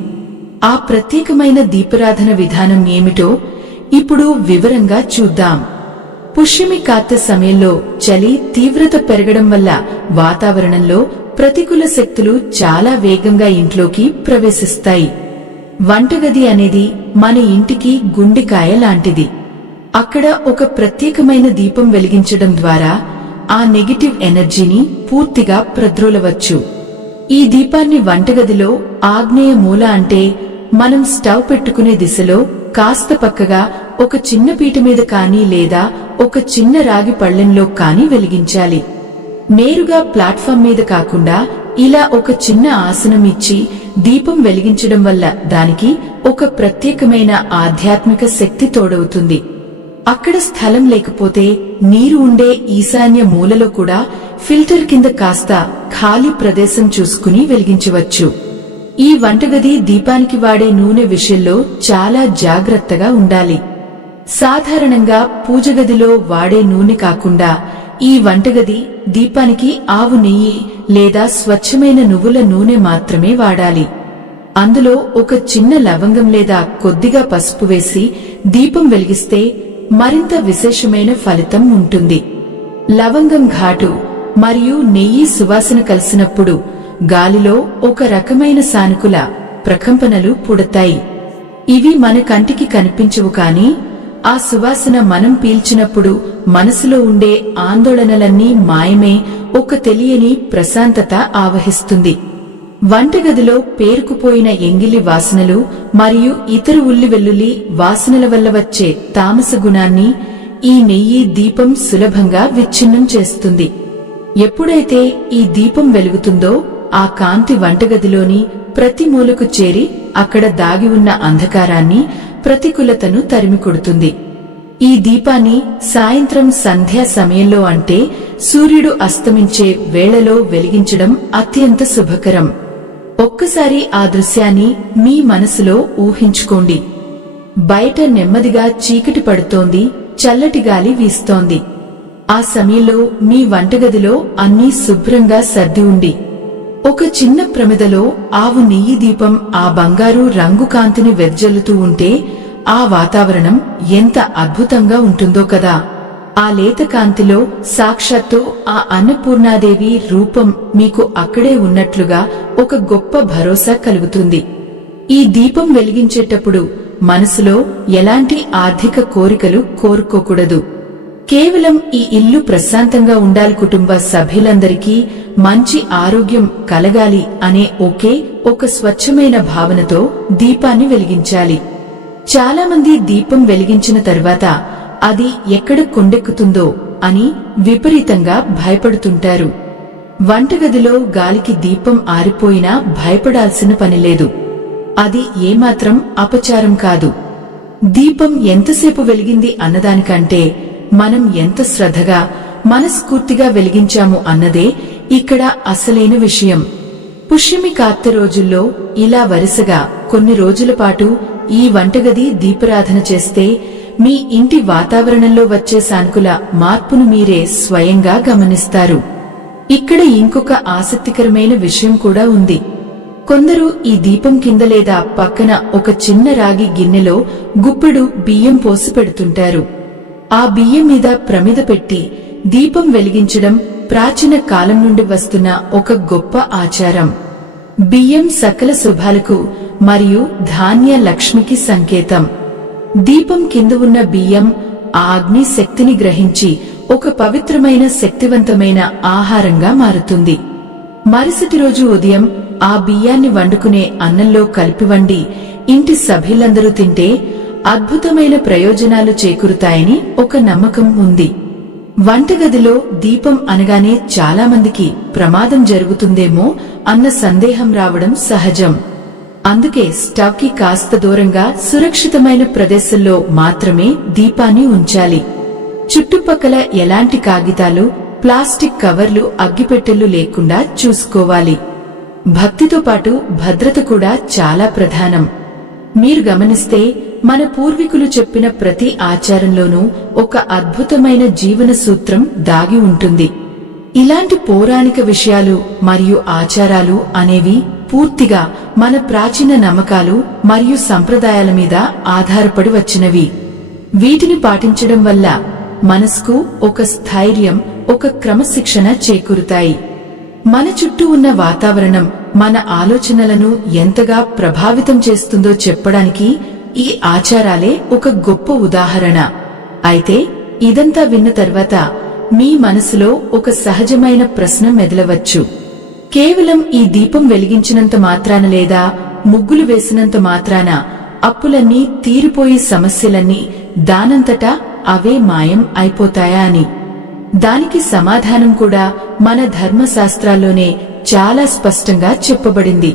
ఆ ప్రత్యేకమైన దీపారాధన విధానం ఏమిటో ఇప్పుడు వివరంగా చూద్దాం. పుష్యమి కార్తె సమయంలో చలి తీవ్రత పెరగడం వల్ల వాతావరణంలో ప్రతికూల శక్తులు చాలా వేగంగా ఇంట్లోకి ప్రవేశిస్తాయి. వంటగది అనేది మన ఇంటికి గుండెకాయ లాంటిది. అక్కడ ఒక ప్రత్యేకమైన దీపం వెలిగించడం ద్వారా ఆ నెగటివ్ ఎనర్జీని పూర్తిగా ప్రద్రోలవచ్చు. ఈ దీపాన్ని వంటగదిలో ఆగ్నేయ మూల అంటే మనం స్టవ్ పెట్టుకునే దిశలో కాస్త పక్కగా ఒక చిన్న పీట మీద కానీ లేదా ఒక చిన్న రాగి పళ్ళెంలో కానీ వెలిగించాలి. నేరుగా ప్లాట్ఫామ్ మీద కాకుండా ఇలా ఒక చిన్న ఆసనం ఇచ్చి దీపం వెలిగించడం వల్ల దానికి ఒక ప్రత్యేకమైన ఆధ్యాత్మిక శక్తి తోడవుతుంది. అక్కడ స్థలం లేకపోతే నీరు ఉండే ఈశాన్య మూలలో కూడా ఫిల్టర్ కింద కాస్త ఖాళీ ప్రదేశం చూసుకుని వెలిగించవచ్చు. ఈ వంటగది దీపానికి వాడే నూనె విషయంలో చాలా జాగ్రత్తగా ఉండాలి. సాధారణంగా పూజగదిలో వాడే నూనె కాకుండా ఈ వంటగది దీపానికి ఆవు నెయ్యి లేదా స్వచ్ఛమైన నువ్వుల నూనె మాత్రమే వాడాలి. అందులో ఒక చిన్న లవంగం లేదా కొద్దిగా పసుపు వేసి దీపం వెలిగిస్తే మరింత విశేషమైన ఫలితం ఉంటుంది. లవంగం ఘాటు మరియు నెయ్యి సువాసన కలిసినప్పుడు గాలిలో ఒక రకమైన సానుకూల ప్రకంపనలు పుడతాయి. ఇవి మన కంటికి కనిపించవు, కానీ ఆ సువాసన మనం పీల్చినప్పుడు మనసులో ఉండే ఆందోళనలన్నీ మాయమే ఒక తెలియని ప్రశాంతత ఆవహిస్తుంది. వంటగదిలో పేరుకుపోయిన ఎంగిలి వాసనలు మరియు ఇతర ఉల్లి వెల్లుల్లి వాసనల వల్ల వచ్చే తామస గుణాన్ని ఈ నెయ్యి దీపం సులభంగా విచ్ఛిన్నం చేస్తుంది. ఎప్పుడైతే ఈ దీపం వెలుగుతుందో ఆ కాంతి వంటగదిలోని ప్రతి మూలకు చేరి అక్కడ దాగి ఉన్న అంధకారాన్ని, ప్రతికూలతను తరిమికొడుతుంది. ఈ దీపాన్ని సాయంత్రం సంధ్యా సమయంలో అంటే సూర్యుడు అస్తమించే వేళలో వెలిగించడం అత్యంత శుభకరం. ఒక్కసారి ఆ దృశ్యాన్ని మీ మనసులో ఊహించుకోండి. బయట నెమ్మదిగా చీకటి పడుతోంది, చల్లటి గాలి వీస్తోంది. ఆ సమయంలో మీ వంటగదిలో అన్నీ శుభ్రంగా సర్ది ఉండి ఒక చిన్న ప్రమిదలో ఆవు నెయ్యి దీపం ఆ బంగారు రంగు కాంతిని వెదజల్లుతూ ఉంటే ఆ వాతావరణం ఎంత అద్భుతంగా ఉంటుందో కదా. ఆ లేత కాంతిలో సాక్షాత్తు ఆ అన్నపూర్ణాదేవి రూపం మీకు అక్కడే ఉన్నట్లుగా ఒక గొప్ప భరోసా కలుగుతుంది. ఈ దీపం వెలిగించేటప్పుడు మనసులో ఎలాంటి ఆర్థిక కోరికలు కోరుకోకూడదు. కేవలం ఈ ఇల్లు ప్రశాంతంగా ఉండాలి, కుటుంబ సభ్యులందరికీ మంచి ఆరోగ్యం కలగాలి అనే ఒకే ఒక స్వచ్ఛమైన భావనతో దీపాన్ని వెలిగించాలి. చాలా మంది దీపం వెలిగించిన తర్వాత అది ఎక్కడ కొండెక్కుతుందో అని విపరీతంగా భయపడుతుంటారు. వంటగదిలో గాలికి దీపం ఆరిపోయినా భయపడాల్సిన పనిలేదు. అది ఏమాత్రం అపచారం కాదు. దీపం ఎంతసేపు వెలిగింది అన్నదానికంటే మనం ఎంత శ్రద్ధగా మనస్ఫూర్తిగా వెలిగించాము అన్నదే ఇక్కడ అసలైన విషయం. పుష్యమి కార్తె రోజుల్లో ఇలా వరుసగా కొన్ని రోజుల పాటు ఈ వంటగది దీపారాధన చేస్తే మీ ఇంటి వాతావరణంలో వచ్చే సానుకూల మార్పును మీరే స్వయంగా గమనిస్తారు. ఇక్కడ ఇంకొక ఆసక్తికరమైన విషయం కూడా ఉంది. కొందరు ఈ దీపం కింద లేదా పక్కన ఒక చిన్న రాగి గిన్నెలో గుప్పెడు బియ్యం పోసి పెడుతుంటారు. ఆ బియ్యం మీద ప్రమిద పెట్టి దీపం వెలిగించడం ప్రాచీన కాలం నుండి వస్తున్న ఒక గొప్ప ఆచారం. బియ్యం సకల శుభాలకు మరియు ధాన్య లక్ష్మికి సంకేతం. దీపం కింద ఉన్న బియ్యం ఆ అగ్ని శక్తిని గ్రహించి ఒక పవిత్రమైన శక్తివంతమైన ఆహారంగా మారుతుంది. మరుసటి రోజు ఉదయం ఆ బియ్యాన్ని వండుకునే అన్నంలో కలిపి వండి ఇంటి సభ్యులందరూ తింటే అద్భుతమైన ప్రయోజనాలు చేకూరుతాయని ఒక నమ్మకం ఉంది. వంటగదిలో దీపం అనగానే చాలా మందికి ప్రమాదం జరుగుతుందేమో అన్న సందేహం రావడం సహజం. అందుకే స్టవ్కి కాస్త దూరంగా సురక్షితమైన ప్రదేశంలో మాత్రమే దీపాన్ని ఉంచాలి. చుట్టుపక్కల ఎలాంటి కాగితాలు, ప్లాస్టిక్ కవర్లు, అగ్గిపెట్టెలు లేకుండా చూసుకోవాలి. భక్తితో పాటు భద్రత కూడా చాలా ప్రధానం. మీరు గమనిస్తే మన పూర్వీకులు చెప్పిన ప్రతి ఆచారంలోనూ ఒక అద్భుతమైన జీవన సూత్రం దాగి ఉంటుంది. ఇలాంటి పౌరాణిక విషయాలు మరియు ఆచారాలు అనేవి పూర్తిగా మన ప్రాచీన నమ్మకాలు మరియు సంప్రదాయాల మీద ఆధారపడి వచ్చినవి. వీటిని పాటించడం వల్ల మనసుకు ఒక స్థైర్యం, ఒక క్రమశిక్షణ చేకూరుతాయి. మన చుట్టూ ఉన్న వాతావరణం మన ఆలోచనలను ఎంతగా ప్రభావితం చేస్తుందో చెప్పడానికి ఈ ఆచారాలే ఒక గొప్ప ఉదాహరణ. అయితే ఇదంతా విన్న తర్వాత మీ మనసులో ఒక సహజమైన ప్రశ్న మెదలవచ్చు. కేవలం ఈ దీపం వెలిగించినంత మాత్రాన లేదా ముగ్గులు వేసినంత మాత్రాన అప్పులన్నీ తీరిపోయి సమస్యలన్నీ దానంతటా అవే మాయం అయిపోతాయా అని. దానికి సమాధానం కూడా మన ధర్మశాస్త్రాల్లోనే చాలా స్పష్టంగా చెప్పబడింది.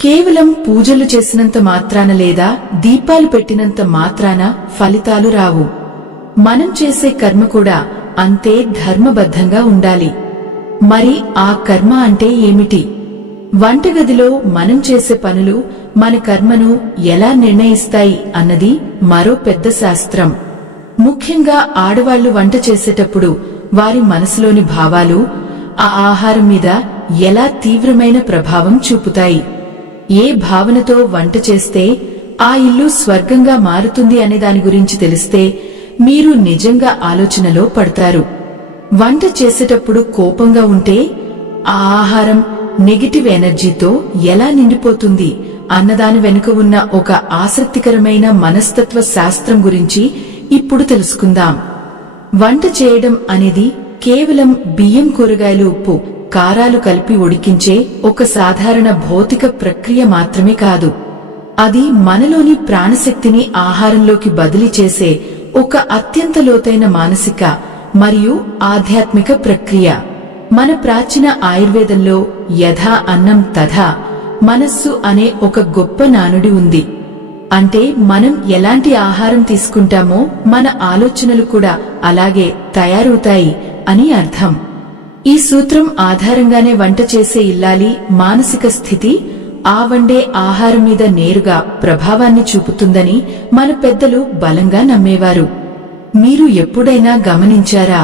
కేవలం పూజలు చేసినంత మాత్రాన లేదా దీపాలు పెట్టినంత మాత్రాన ఫలితాలు రావు. మనం చేసే కర్మ కూడా అంతే ధర్మబద్ధంగా ఉండాలి. మరి ఆ కర్మ అంటే ఏమిటి? వంటగదిలో మనం చేసే పనులు మన కర్మను ఎలా నిర్ణయిస్తాయి అన్నది మరో పెద్ద శాస్త్రం. ముఖ్యంగా ఆడవాళ్లు వంట చేసేటప్పుడు వారి మనసులోని భావాలు ఆ ఆహారం మీద ఎలా తీవ్రమైన ప్రభావం చూపుతాయి. ఏ భావనతో వంట చేస్తే ఆ ఇల్లు స్వర్గంగా మారుతుంది అనే దాని గురించి తెలిస్తే మీరు నిజంగా ఆలోచనలో పడతారు. వంట చేసేటప్పుడు కోపంగా ఉంటే ఆ ఆహారం నెగటివ్ ఎనర్జీతో ఎలా నిండిపోతుంది అన్నదాని వెనుక ఉన్న ఒక ఆసక్తికరమైన మనస్తత్వ శాస్త్రం గురించి ఇప్పుడు తెలుసుకుందాం. వంట చేయడం అనేది కేవలం బియ్యం, కూరగాయలు, ఉప్పు, కారాలు కలిపి ఉడికించే ఒక సాధారణ భౌతిక ప్రక్రియ మాత్రమే కాదు. అది మనలోని ప్రాణశక్తిని ఆహారంలోకి బదిలీ చేసే ఒక అత్యంత లోతైన మానసిక మరియు ఆధ్యాత్మిక ప్రక్రియ. మన ప్రాచీన ఆయుర్వేదంలో యథా అన్నం తథా మనస్సు అనే ఒక గొప్ప నానుడి ఉంది. అంటే మనం ఎలాంటి ఆహారం తీసుకుంటామో మన ఆలోచనలు కూడా అలాగే తయారవుతాయి అని అర్థం. ఈ సూత్రం ఆధారంగానే వంట చేసే ఇల్లాలి మానసిక స్థితి ఆ వండే ఆహారం మీద నేరుగా ప్రభావాన్ని చూపుతుందని మన పెద్దలు బలంగా నమ్మేవారు. మీరు ఎప్పుడైనా గమనించారా?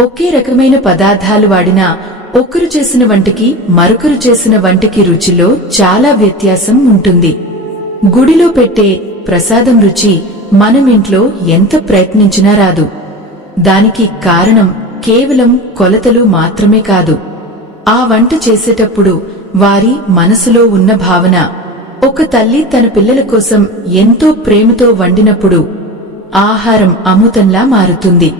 ఒకే రకమైన పదార్థాలు వాడినా ఒకరు చేసిన వంటకి మరొకరు చేసిన వంటకి రుచిలో చాలా వ్యత్యాసం ఉంటుంది. గుడిలో పెట్టే ప్రసాదం రుచి మనం ఇంట్లో ఎంత ప్రయత్నించినా రాదు. దానికి కారణం కేవలం కొలతలు మాత్రమే కాదు, ఆ వంట చేసేటప్పుడు వారి మనసులో ఉన్న భావన. ఒక తల్లి తన పిల్లల కోసం ఎంతో ప్రేమతో వండినప్పుడు ఆహారం అమృతంలా మారుతుంది.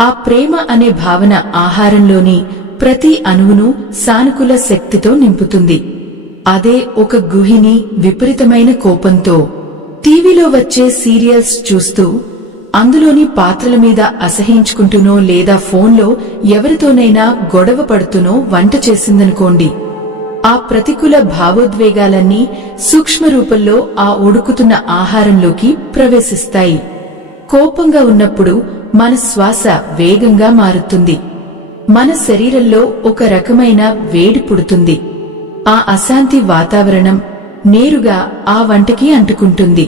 ఆ ప్రేమ అనే భావన ఆహారంలోని ప్రతి అణువును సానుకూల శక్తితో నింపుతుంది. అదే ఒక గృహిణి విపరీతమైన కోపంతో టీవీలో వచ్చే సీరియల్స్ చూస్తూ అందులోని పాత్రల మీద అసహించుకుంటూనో లేదా ఫోన్లో ఎవరితోనైనా గొడవ పడుతూనో వంట చేసిందనుకోండి, ఆ ప్రతికూల భావోద్వేగాలన్నీ సూక్ష్మ రూపంలో ఆ ఉడుకుతున్న ఆహారంలోకి ప్రవేశిస్తాయి. కోపంగా ఉన్నప్పుడు మన శ్వాస వేగంగా మారుతుంది. మన శరీరంలో ఒక రకమైన వేడి పుడుతుంది. ఆ అశాంతి వాతావరణం నేరుగా ఆ వంటకి అంటుకుంటుంది.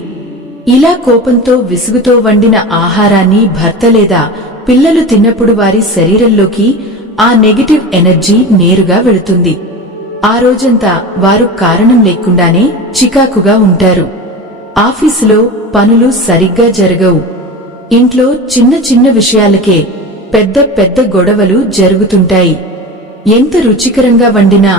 ఇలా కోపంతో విసుగుతో వండిన ఆహారాన్ని భర్త లేదా పిల్లలు తిన్నప్పుడు వారి శరీరంలోకి ఆ నెగటివ్ ఎనర్జీ నేరుగా వెళుతుంది. ఆ రోజంతా వారు కారణం లేకుండానే చికాకుగా ఉంటారు. ఆఫీసులో పనులు సరిగ్గా జరగవు. ఇంట్లో చిన్న చిన్న విషయాలకే పెద్ద పెద్ద గొడవలు జరుగుతుంటాయి. ఎంత రుచికరంగా వండినా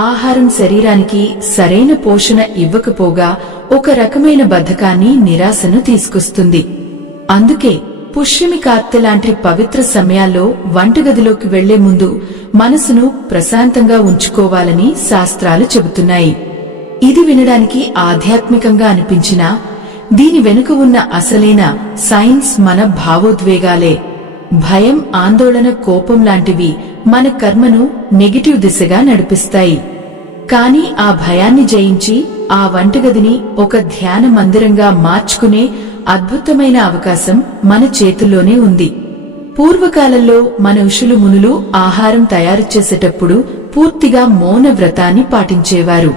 ఆహారం శరీరానికి సరైన పోషణ ఇవ్వకపోగా ఒక రకమైన బద్ధకాన్ని, నిరాశను తీసుకొస్తుంది. అందుకే పుష్యమి కార్తె లాంటి పవిత్ర సమయాల్లో వంటగదిలోకి వెళ్లే ముందు మనసును ప్రశాంతంగా ఉంచుకోవాలని శాస్త్రాలు చెబుతున్నాయి. ఇది వినడానికి ఆధ్యాత్మికంగా అనిపించినా దీని వెనుక ఉన్న అసలైన సైన్స్ మన భావోద్వేగాలే. భయం, ఆందోళన, కోపం లాంటివి మన కర్మను నెగటివ్ దిశగా నడిపిస్తాయి. కాని ఆ భయాన్ని జయించి ఆ వంటగదిని ఒక ధ్యాన మందిరంగా మార్చుకునే అద్భుతమైన అవకాశం మన చేతుల్లోనే ఉంది. పూర్వకాలంలో మన ఋషులు, మునులు ఆహారం తయారు చేసేటప్పుడు పూర్తిగా మౌన వ్రతాన్ని పాటించేవారు.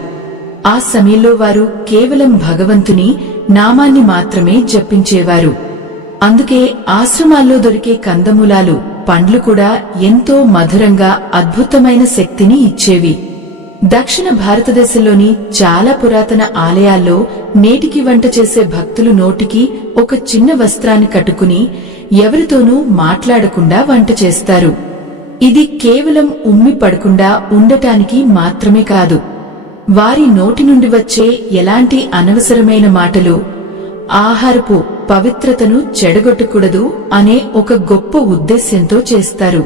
ఆ సమయంలో వారు కేవలం భగవంతుని నామాన్ని మాత్రమే జపించేవారు. అందుకే ఆశ్రమాల్లో దొరికే కందమూలాలు, పండ్లు కూడా ఎంతో మధురంగా అద్భుతమైన శక్తిని ఇచ్చేవి. దక్షిణ భారతదేశంలోని చాలా పురాతన ఆలయాల్లో నేటికి వంట చేసే భక్తులు నోటికి ఒక చిన్న వస్త్రాన్ని కట్టుకుని ఎవరితోనూ మాట్లాడకుండా వంట చేస్తారు. ఇది కేవలం ఉమ్మి పడకుండా ఉండటానికి మాత్రమే కాదు, వారి నోటి నుండి వచ్చే ఎలాంటి అనవసరమైన మాటలు ఆహారపు పవిత్రతను చెడగొట్టకూడదు అనే ఒక గొప్ప ఉద్దేశ్యంతో చేస్తారు.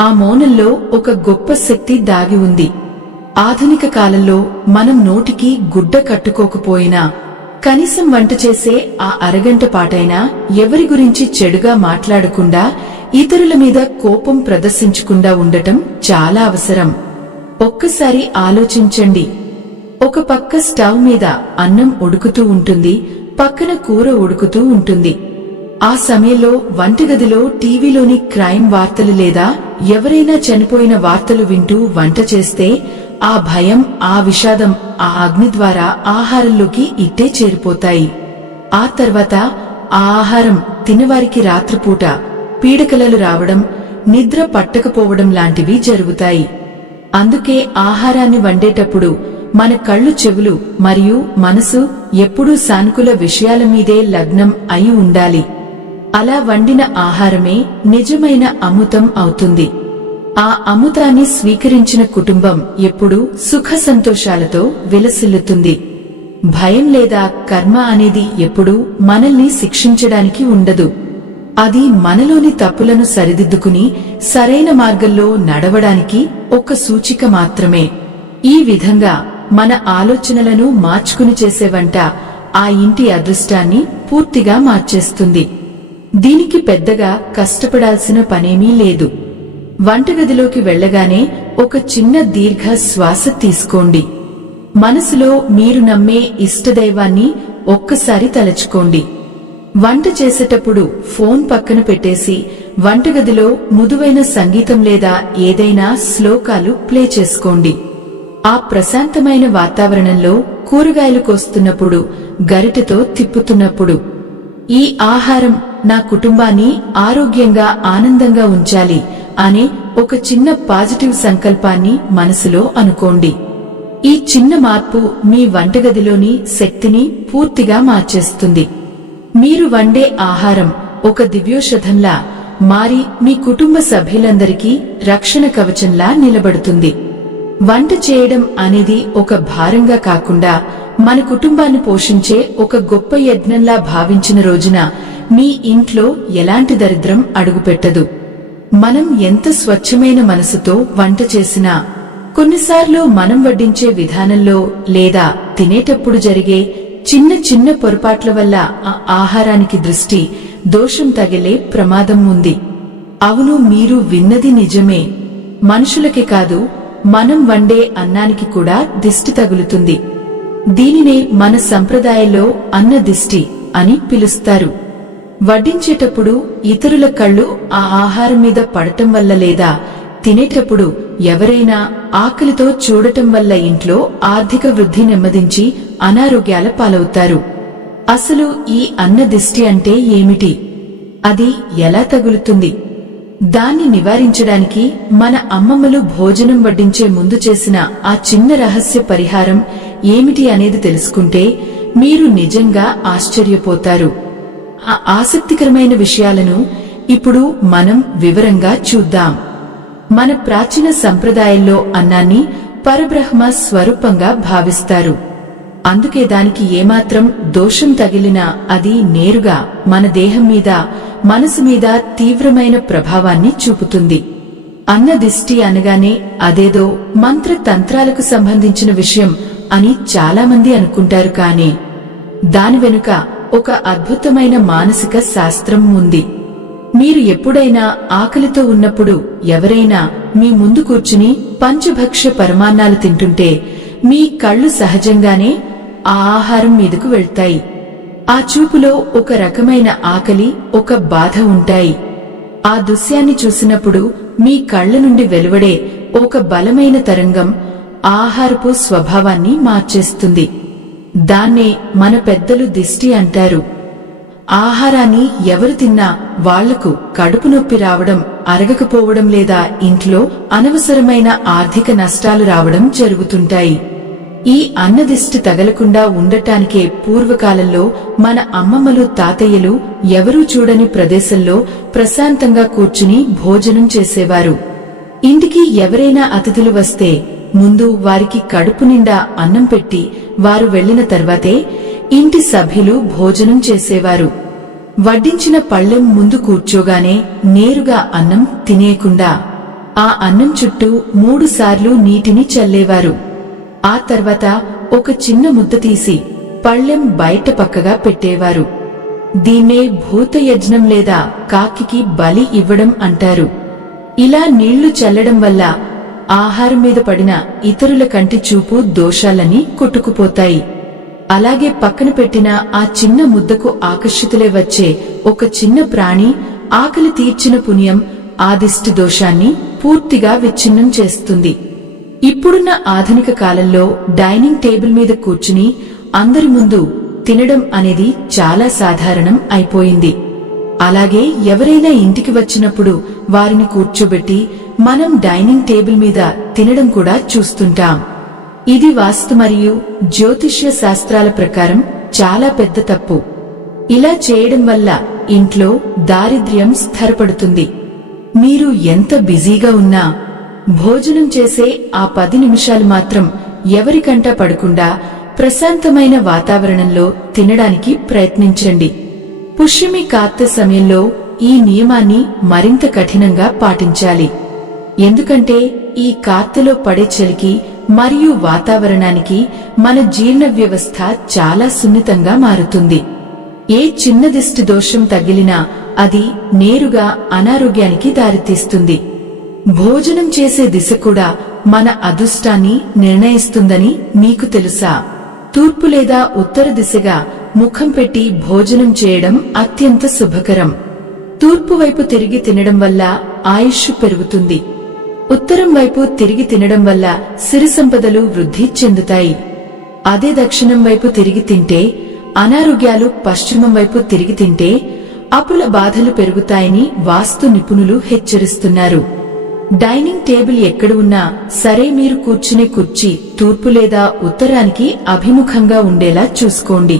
ఆ మౌనంలో ఒక గొప్ప శక్తి దాగి ఉంది. ఆధునిక కాలంలో మనం నోటికి గుడ్డ కట్టుకోకపోయినా కనీసం వంట చేసే ఆ అరగంట పాటైనా ఎవరి గురించి చెడుగా మాట్లాడకుండా, ఇతరుల మీద కోపం ప్రదర్శించకుండా ఉండటం చాలా అవసరం. ఒక్కసారి ఆలోచించండి. ఒక పక్క స్టవ్ మీద అన్నం ఉడుకుతూ ఉంటుంది, పక్కన కూర ఉడుకుతూ ఉంటుంది. ఆ సమయంలో వంటగదిలో టీవీలోని క్రైమ్ వార్తలు లేదా ఎవరైనా చనిపోయిన వార్తలు వింటూ వంట చేస్తే ఆ భయం, ఆ విషాదం ఆ అగ్ని ద్వారా ఆహారంలోకి ఇట్టే చేరిపోతాయి. ఆ తర్వాత ఆ ఆహారం తినవారికి రాత్రిపూట పీడకలలు రావడం, నిద్ర పట్టకపోవడం లాంటివి జరుగుతాయి. అందుకే ఆహారాన్ని వండేటప్పుడు మన కళ్ళు, చెవులు మరియు మనసు ఎప్పుడూ సానుకూల విషయాల మీదే లగ్నం అయి ఉండాలి. అలా వండిన ఆహారమే నిజమైన అమృతం అవుతుంది. ఆ అమృతాన్ని స్వీకరించిన కుటుంబం ఎప్పుడూ సుఖ సంతోషాలతో విలసిల్లుతుంది. భయం లేదా కర్మ అనేది ఎప్పుడూ మనల్ని శిక్షించడానికి ఉండదు. అది మనలోని తప్పులను సరిదిద్దుకుని సరైన మార్గంలో నడవడానికి ఒక సూచిక మాత్రమే. ఈ విధంగా మన ఆలోచనలను మార్చుకుని చేసే వంట ఆ ఇంటి అదృష్టాన్ని పూర్తిగా మార్చేస్తుంది. దీనికి పెద్దగా కష్టపడాల్సిన పనేమీ లేదు. వంటగదిలోకి వెళ్లగానే ఒక చిన్న దీర్ఘ శ్వాస తీసుకోండి. మనసులో మీరు నమ్మే ఇష్టదైవాన్ని ఒక్కసారి తలచుకోండి. వంట చేసేటప్పుడు ఫోన్ పక్కన పెట్టేసి వంటగదిలో మృదువైన సంగీతం లేదా ఏదైనా శ్లోకాలు ప్లే చేసుకోండి. ఆ ప్రశాంతమైన వాతావరణంలో కూరగాయలు కోస్తున్నప్పుడు, గరిటెతో తిప్పుతున్నప్పుడు, ఈ ఆహారం నా కుటుంబాన్ని ఆరోగ్యంగా, ఆనందంగా ఉంచాలి అనే ఒక చిన్న పాజిటివ్ సంకల్పాన్ని మనసులో అనుకోండి. ఈ చిన్న మార్పు మీ వంటగదిలోని శక్తిని పూర్తిగా మార్చేస్తుంది. మీరు వండే ఆహారం ఒక దివ్యోషధంలా మారి మీ కుటుంబ సభ్యులందరికీ రక్షణ కవచంలా నిలబడుతుంది. వంట చేయడం అనేది ఒక భారంగా కాకుండా మన కుటుంబాన్ని పోషించే ఒక గొప్ప యజ్ఞంలా భావించిన రోజున మీ ఇంట్లో ఎలాంటి దరిద్రం అడుగుపెట్టదు. మనం ఎంత స్వచ్ఛమైన మనసుతో వంట చేసినా, కొన్నిసార్లు మనం వడ్డించే విధానంలో లేదా తినేటప్పుడు జరిగే చిన్న చిన్న పొరపాట్ల వల్ల ఆ ఆహారానికి దృష్టి దోషం తగిలే ప్రమాదం ఉంది. అవును, మీరు విన్నది నిజమే. మనుషులకే కాదు, మనం వండే అన్నానికి కూడా దిష్టి తగులుతుంది. దీనినే మన సంప్రదాయంలో అన్న దిష్టి అని పిలుస్తారు. వడ్డించేటప్పుడు ఇతరుల కళ్ళు ఆ ఆహారం మీద పడటం వల్ల లేదా తినేటప్పుడు ఎవరైనా ఆకలితో చూడటం వల్ల ఇంట్లో ఆర్థిక వృద్ధి నెమ్మదించి అనారోగ్యాల పాలవుతారు. అసలు ఈ అన్న దిష్టి అంటే ఏమిటి? అది ఎలా తగులుతుంది? దాన్ని నివారించడానికి మన అమ్మమ్మలు భోజనం వడ్డించే ముందు చేసిన ఆ చిన్న రహస్య పరిహారం ఏమిటి అనేది తెలుసుకుంటే మీరు నిజంగా ఆశ్చర్యపోతారు. ఆ ఆసక్తికరమైన విషయాలను ఇప్పుడు మనం వివరంగా చూద్దాం. మన ప్రాచీన సంప్రదాయంలో అన్నాన్ని పరబ్రహ్మ స్వరూపంగా భావిస్తారు. అందుకే దానికి ఏమాత్రం దోషం తగిలినా అది నేరుగా మన దేహం మీద, మనసు మీద తీవ్రమైన ప్రభావాన్ని చూపుతుంది. అన్న దిష్టి అనగానే అదేదో మంత్రతంత్రాలకు సంబంధించిన విషయం అని చాలామంది అనుకుంటారు. కానీ దాని వెనుక ఒక అద్భుతమైన మానసిక శాస్త్రం ఉంది. మీరు ఎప్పుడైనా ఆకలితో ఉన్నప్పుడు ఎవరైనా మీ ముందు కూర్చుని పంచభక్ష్య పరమాన్నాలు తింటుంటే మీ కళ్ళు సహజంగానే ఆ ఆహారం మీదకు వెళ్తాయి. ఆ చూపులో ఒక రకమైన ఆకలి, ఒక బాధ ఉంటాయి. ఆ దృశ్యాన్ని చూసినప్పుడు మీ కళ్ళ నుండి వెలువడే ఒక బలమైన తరంగం ఆహారపు స్వభావాన్ని మార్చేస్తుంది. దాన్నే మన పెద్దలు దిష్టి అంటారు. ఆహారాన్ని ఎవరు తిన్నా వాళ్లకు కడుపు నొప్పి రావడం, అరగకపోవడం లేదా ఇంట్లో అనవసరమైన ఆర్థిక నష్టాలు రావడం జరుగుతుంటాయి. ఈ అన్నదిష్టి తగలకుండా ఉండటానికే పూర్వకాలంలో మన అమ్మమ్మలు, తాతయ్యలు ఎవరూ చూడని ప్రదేశంలో ప్రశాంతంగా కూర్చుని భోజనం చేసేవారు. ఇంటికి ఎవరైనా అతిథులు వస్తే ముందు వారికి కడుపు నిండా అన్నం పెట్టి వారు వెళ్లిన తర్వాతే ఇంటి సభ్యులు భోజనం చేసేవారు. వడ్డించిన పళ్ళెం ముందు కూర్చోగానే నేరుగా అన్నం తినేయకుండా ఆ అన్నం చుట్టూ 3 సార్లు నీటిని చల్లేవారు. ఆ తర్వాత ఒక చిన్న ముద్ద తీసి పళ్ళెం బయట పక్కగా పెట్టేవారు. దీన్నే భూతయజ్ఞం లేదా కాకికి బలి ఇవ్వడం అంటారు. ఇలా నీళ్లు చల్లడం వల్ల ఆహారం మీద పడిన ఇతరుల కంటి చూపు దోషాలన్నీ కొట్టుకుపోతాయి. అలాగే పక్కన పెట్టిన ఆ చిన్న ముద్దకు ఆకర్షితులే వచ్చే ఒక చిన్న ప్రాణి ఆకలి తీర్చిన పుణ్యం ఆ దిష్టి దోషాన్ని పూర్తిగా విచ్ఛిన్నం చేస్తుంది. ఇప్పుడున్న ఆధునిక కాలంలో డైనింగ్ టేబుల్ మీద కూర్చుని అందరి ముందు తినడం అనేది చాలా సాధారణం అయిపోయింది. అలాగే ఎవరైనా ఇంటికి వచ్చినప్పుడు వారిని కూర్చోబెట్టి మనం డైనింగ్ టేబుల్ మీద తినడం కూడా చూస్తుంటాం. ఇది వాస్తు మరియు జ్యోతిష్య శాస్త్రాల ప్రకారం చాలా పెద్ద తప్పు. ఇలా చేయడం వల్ల ఇంట్లో దారిద్ర్యం స్థిరపడుతుంది. మీరు ఎంత బిజీగా ఉన్నా భోజనం చేసే ఆ 10 నిమిషాలు మాత్రం ఎవరికంటా పడకుండా ప్రశాంతమైన వాతావరణంలో తినడానికి ప్రయత్నించండి. పుష్యమి కార్తె సమయంలో ఈ నియమాన్ని మరింత కఠినంగా పాటించాలి. ఎందుకంటే ఈ కార్తెలో పడే చలికి మరియు వాతావరణానికి మన జీర్ణ వ్యవస్థ చాలా సున్నితంగా మారుతుంది. ఏ చిన్న దిష్టి దోషం తగిలినా అది నేరుగా అనారోగ్యానికి దారితీస్తుంది. భోజనం చేసే దిశ కూడా మన అదృష్టాన్ని నిర్ణయిస్తుందని మీకు తెలుసా? తూర్పు లేదా ఉత్తర దిశగా ముఖం పెట్టి భోజనం చేయడం అత్యంత శుభకరం. తూర్పు వైపు తిరిగి తినడం వల్ల ఆయుష్ పెరుగుతుంది. ఉత్తరం వైపు తిరిగి తినడం వల్ల సిరి సంపదలు వృద్ధి చెందుతాయి. అదే దక్షిణం వైపు తిరిగి తింటే అనారోగ్యాలు, పశ్చిమం వైపు తిరిగి తింటే అప్పుల బాధలు పెరుగుతాయని వాస్తు నిపుణులు హెచ్చరిస్తున్నారు. డైనింగ్ టేబుల్ ఎక్కడ ఉన్నా సరే, మీరు కూర్చునే కుర్చీ తూర్పు లేదా ఉత్తరానికి అభిముఖంగా ఉండేలా చూసుకోండి.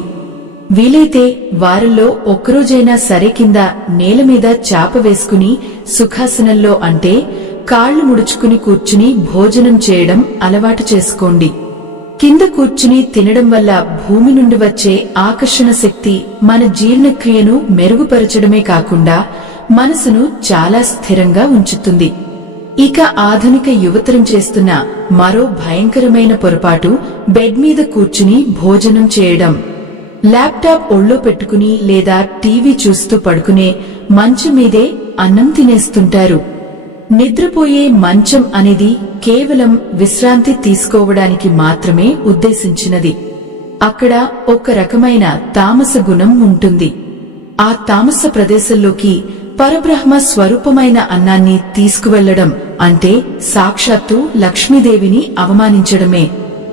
వీలైతే వారంలో ఒక్కరోజైనా సరే కింద నేల మీద చాప వేసుకుని సుఖాసనంలో, అంటే కాళ్లు ముడుచుకుని కూర్చుని భోజనం చేయడం అలవాటు చేసుకోండి. కింద కూర్చుని తినడం వల్ల భూమి నుండి వచ్చే ఆకర్షణ శక్తి మన జీర్ణక్రియను మెరుగుపరచడమే కాకుండా మనసును చాలా స్థిరంగా ఉంచుతుంది. ఇక ఆధునిక యువతరం చేస్తున్న మరో భయంకరమైన పొరపాటు బెడ్ మీద కూర్చుని భోజనం చేయడం. ల్యాప్టాప్ ఒళ్ళో పెట్టుకుని లేదా టీవీ చూస్తూ పడుకునే మంచం మీదే అన్నం తినేస్తుంటారు. నిద్రపోయే మంచం అనేది కేవలం విశ్రాంతి తీసుకోవడానికి మాత్రమే ఉద్దేశించినది. అక్కడ ఒక రకమైన తామస గుణం ఉంటుంది. ఆ తామస ప్రదేశంలోకి పరబ్రహ్మ స్వరూపమైన అన్నాన్ని తీసుకువెళ్లడం అంటే సాక్షాత్తు లక్ష్మీదేవిని అవమానించడమే.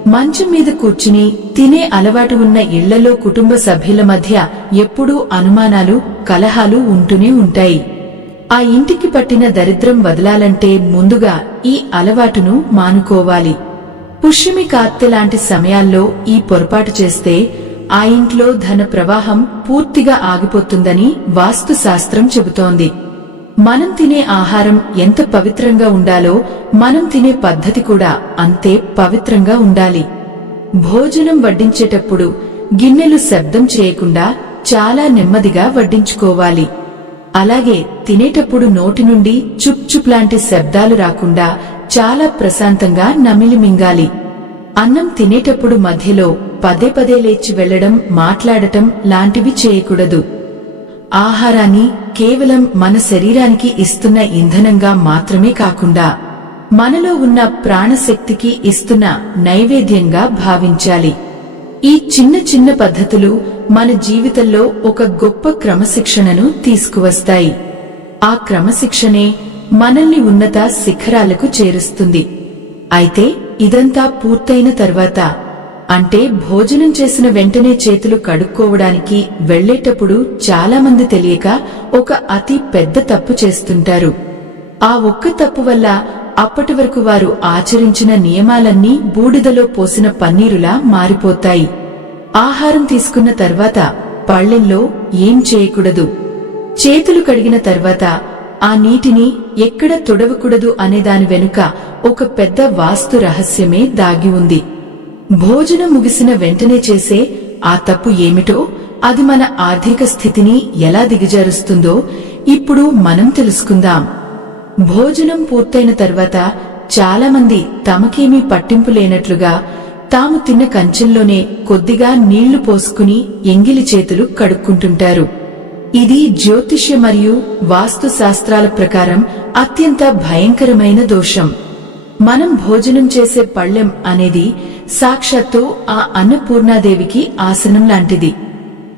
మంచం మీద కూర్చుని తినే అలవాటు ఉన్న ఇళ్లలో కుటుంబ సభ్యుల మధ్య ఎప్పుడూ అనుమానాలు, కలహాలు ఉంటూనే ఉంటాయి. ఆ ఇంటికి పట్టిన దరిద్రం వదలాలంటే ముందుగా ఈ అలవాటును మానుకోవాలి. పుష్యమి కార్తె లాంటి సమయాల్లో ఈ పొరపాటు చేస్తే ఆ ఇంట్లో ధన ప్రవాహం పూర్తిగా ఆగిపోతుందని వాస్తు శాస్త్రం చెబుతోంది. మనం తినే ఆహారం ఎంత పవిత్రంగా ఉండాలో మనం తినే పద్ధతి కూడా అంతే పవిత్రంగా ఉండాలి. భోజనం వడ్డించేటప్పుడు గిన్నెలు శబ్దం చేయకుండా చాలా నెమ్మదిగా వడ్డించుకోవాలి. అలాగే తినేటప్పుడు నోటి నుండి చుప్ చుప్ లాంటి శబ్దాలు రాకుండా చాలా ప్రశాంతంగా నమిలి మింగాలి. అన్నం తినేటప్పుడు మధ్యలో పదే పదే లేచి వెళ్లడం, మాట్లాడటం లాంటివి చేయకూడదు. ఆహారాన్ని కేవలం మన శరీరానికి ఇస్తున్న ఇంధనంగా మాత్రమే కాకుండా మనలో ఉన్న ప్రాణశక్తికి ఇస్తున్న నైవేద్యంగా భావించాలి. ఈ చిన్న చిన్న పద్ధతులు మన జీవితంలో ఒక గొప్ప క్రమశిక్షణను తీసుకువస్తాయి. ఆ క్రమశిక్షణే మనల్ని ఉన్నత శిఖరాలకు చేరుస్తుంది. అయితే ఇదంతా పూర్తయిన తర్వాత, అంటే భోజనం చేసిన వెంటనే చేతులు కడుక్కోవడానికి వెళ్లేటప్పుడు చాలామంది తెలియక ఒక అతి పెద్ద తప్పు చేస్తుంటారు. ఆ ఒక్క తప్పు వల్ల అప్పటి వరకు వారు ఆచరించిన నియమాలన్నీ బూడిదలో పోసిన పన్నీరులా మారిపోతాయి. ఆహారం తీసుకున్న తర్వాత పళ్ళెంలో ఏం చేయకూడదు. చేతులు కడిగిన తర్వాత ఆ నీటిని ఎక్కడ తొడవకూడదు అనే దాని వెనుక ఒక పెద్ద వాస్తు రహస్యమే దాగి ఉంది. భోజనం ముగిసిన వెంటనే చేసే ఆ తప్పు ఏమిటో, అది మన ఆర్థిక స్థితిని ఎలా దిగజారుస్తుందో ఇప్పుడు మనం తెలుసుకుందాం. భోజనం పూర్తయిన తర్వాత చాలామంది తమకేమీ పట్టింపు లేనట్లుగా తాము తిన్న కంచంలోనే కొద్దిగా నీళ్లు పోసుకుని ఎంగిలి చేతులు కడుక్కుంటుంటారు. ఇది జ్యోతిష్య మరియు వాస్తు శాస్త్రాల ప్రకారం అత్యంత భయంకరమైన దోషం. మనం భోజనం చేసే పళ్ళెం అనేది సాక్షాత్తు ఆ అన్నపూర్ణాదేవికి ఆసనం లాంటిది.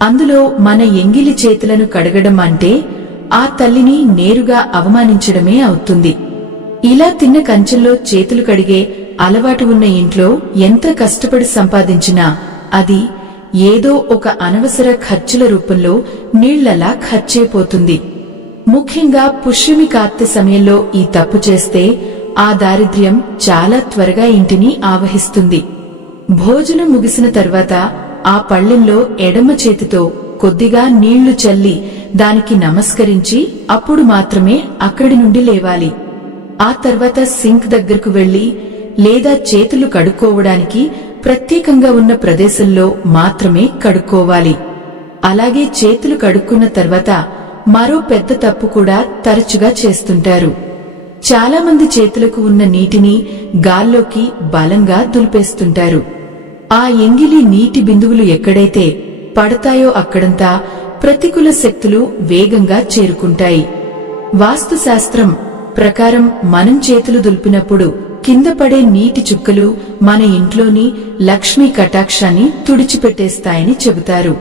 అందులో మన ఎంగిలి చేతులను కడగడం అంటే ఆ తల్లిని నేరుగా అవమానించడమే అవుతుంది. ఇలా తిన్న కంచెంలో చేతులు కడిగే అలవాటు ఉన్న ఇంట్లో ఎంత కష్టపడి సంపాదించినా అది ఏదో ఒక అనవసర ఖర్చుల రూపంలో నీళ్లలా ఖర్చైపోతుంది. ముఖ్యంగా పుష్యమి కార్తె సమయంలో ఈ తప్పు చేస్తే ఆ దారిద్ర్యం చాలా త్వరగా ఇంటిని ఆవహిస్తుంది. భోజనం ముగిసిన తర్వాత ఆ పళ్ళెంలో ఎడమ చేతితో కొద్దిగా నీళ్లు చల్లి దానికి నమస్కరించి అప్పుడు మాత్రమే అక్కడి నుండి లేవాలి. ఆ తర్వాత సింక్ దగ్గరకు వెళ్లి లేదా చేతులు కడుక్కోవడానికి ప్రత్యేకంగా ఉన్న ప్రదేశంలో మాత్రమే కడుక్కోవాలి. అలాగే చేతులు కడుక్కున్న తర్వాత మరో పెద్ద తప్పు కూడా తరచుగా చేస్తుంటారు. చాలామంది చేతులకు ఉన్న నీటిని గాల్లోకి బలంగా దులిపేస్తుంటారు. ఆ ఎంగిలి నీటి బిందువులు ఎక్కడైతే పడతాయో అక్కడంతా ప్రతికూల శక్తులు వేగంగా చేరుకుంటాయి. వాస్తుశాస్త్రం ప్రకారం మనం చేతులు దులిపినప్పుడు కింద పడే నీటి చుక్కలు మన ఇంట్లోని లక్ష్మీ కటాక్షాన్ని తుడిచిపెట్టేస్తాయని చెబుతారు.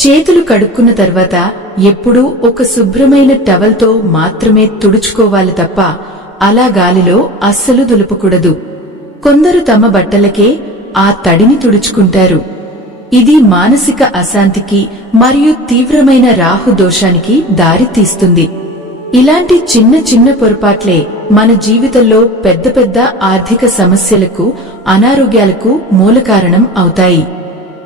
చేతులు కడుక్కున్న తర్వాత ఎప్పుడూ ఒక శుభ్రమైన టవల్తో మాత్రమే తుడుచుకోవాలి తప్ప అలా గాలిలో అస్సలు దులపకూడదు. కొందరు తమ బట్టలకే ఆ తడిని తుడుచుకుంటారు. ఇది మానసిక అశాంతికి మరియు తీవ్రమైన రాహు దోషానికి దారి తీస్తుంది. ఇలాంటి చిన్న చిన్న పొరపాట్లే మన జీవితంలో పెద్ద పెద్ద ఆర్థిక సమస్యలకు, అనారోగ్యాలకు మూల కారణం అవుతాయి.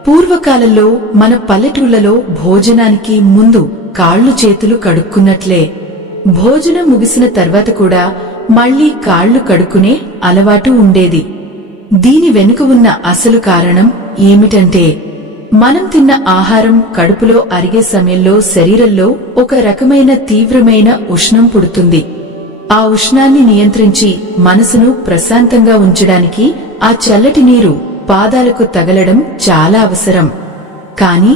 పూర్వకాలంలో మన పల్లెటూళ్లలో భోజనానికి ముందు కాళ్లు చేతులు కడుక్కున్నట్లే భోజనం ముగిసిన తర్వాత కూడా మళ్లీ కాళ్లు కడుక్కునే అలవాటు ఉండేది. దీని వెనుక ఉన్న అసలు కారణం ఏమిటంటే మనం తిన్న ఆహారం కడుపులో అరిగే సమయంలో శరీరంలో ఒక రకమైన తీవ్రమైన ఉష్ణం పుడుతుంది. ఆ ఉష్ణాన్ని నియంత్రించి మనసును ప్రశాంతంగా ఉంచడానికి ఆ చల్లటి నీరు పాదాలకు తగలడం చాలా అవసరం. కానీ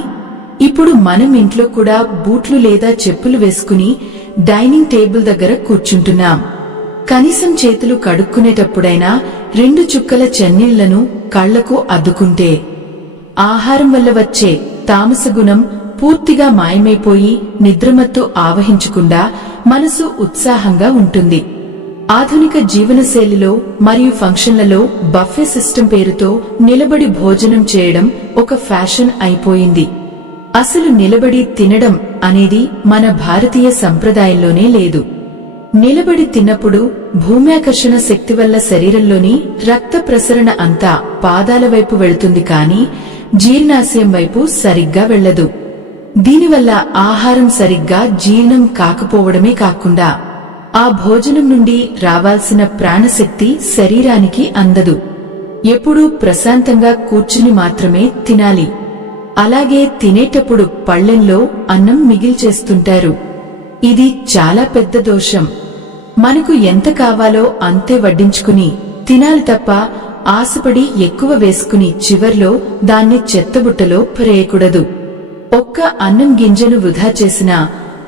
ఇప్పుడు మనం ఇంట్లో కూడా బూట్లు లేదా చెప్పులు వేసుకుని డైనింగ్ టేబుల్ దగ్గర కూర్చుంటున్నాం. కనీసం చేతులు కడుక్కునేటప్పుడైనా 2 చుక్కల చన్నీళ్లను కళ్లకు అద్దుకుంటే ఆహారం వల్ల వచ్చే తామస గుణం పూర్తిగా మాయమైపోయి నిద్రమత్తు ఆవహించకుండా మనసు ఉత్సాహంగా ఉంటుంది. ఆధునిక జీవనశైలిలో మరియు ఫంక్షన్లలో బఫే సిస్టమ్ పేరుతో నిలబడి భోజనం చేయడం ఒక ఫ్యాషన్ అయిపోయింది. అసలు నిలబడి తినడం అనేది మన భారతీయ సంప్రదాయంలోనే లేదు. నిలబడి తిన్నప్పుడు భూమ్యాకర్షణ శక్తి వల్ల శరీరంలోని రక్త ప్రసరణ అంతా పాదాల వైపు వెళుతుంది, కానీ జీర్ణాశయం వైపు సరిగ్గా వెళ్లదు. దీనివల్ల ఆహారం సరిగ్గా జీర్ణం కాకపోవడమే కాకుండా ఆ భోజనం నుండి రావాల్సిన ప్రాణశక్తి శరీరానికి అందదు. ఎప్పుడూ ప్రశాంతంగా కూర్చుని మాత్రమే తినాలి. అలాగే తినేటప్పుడు పళ్ళెంలో అన్నం మిగిల్చేస్తుంటారు. ఇది చాలా పెద్ద దోషం. మనకు ఎంత కావాలో అంతే వడ్డించుకుని తినాలి తప్ప ఆశపడి ఎక్కువ వేసుకుని చివర్లో దాన్ని చెత్తబుట్టలో పరేయకూడదు. ఒక్క అన్నం గింజను వృధా చేసినా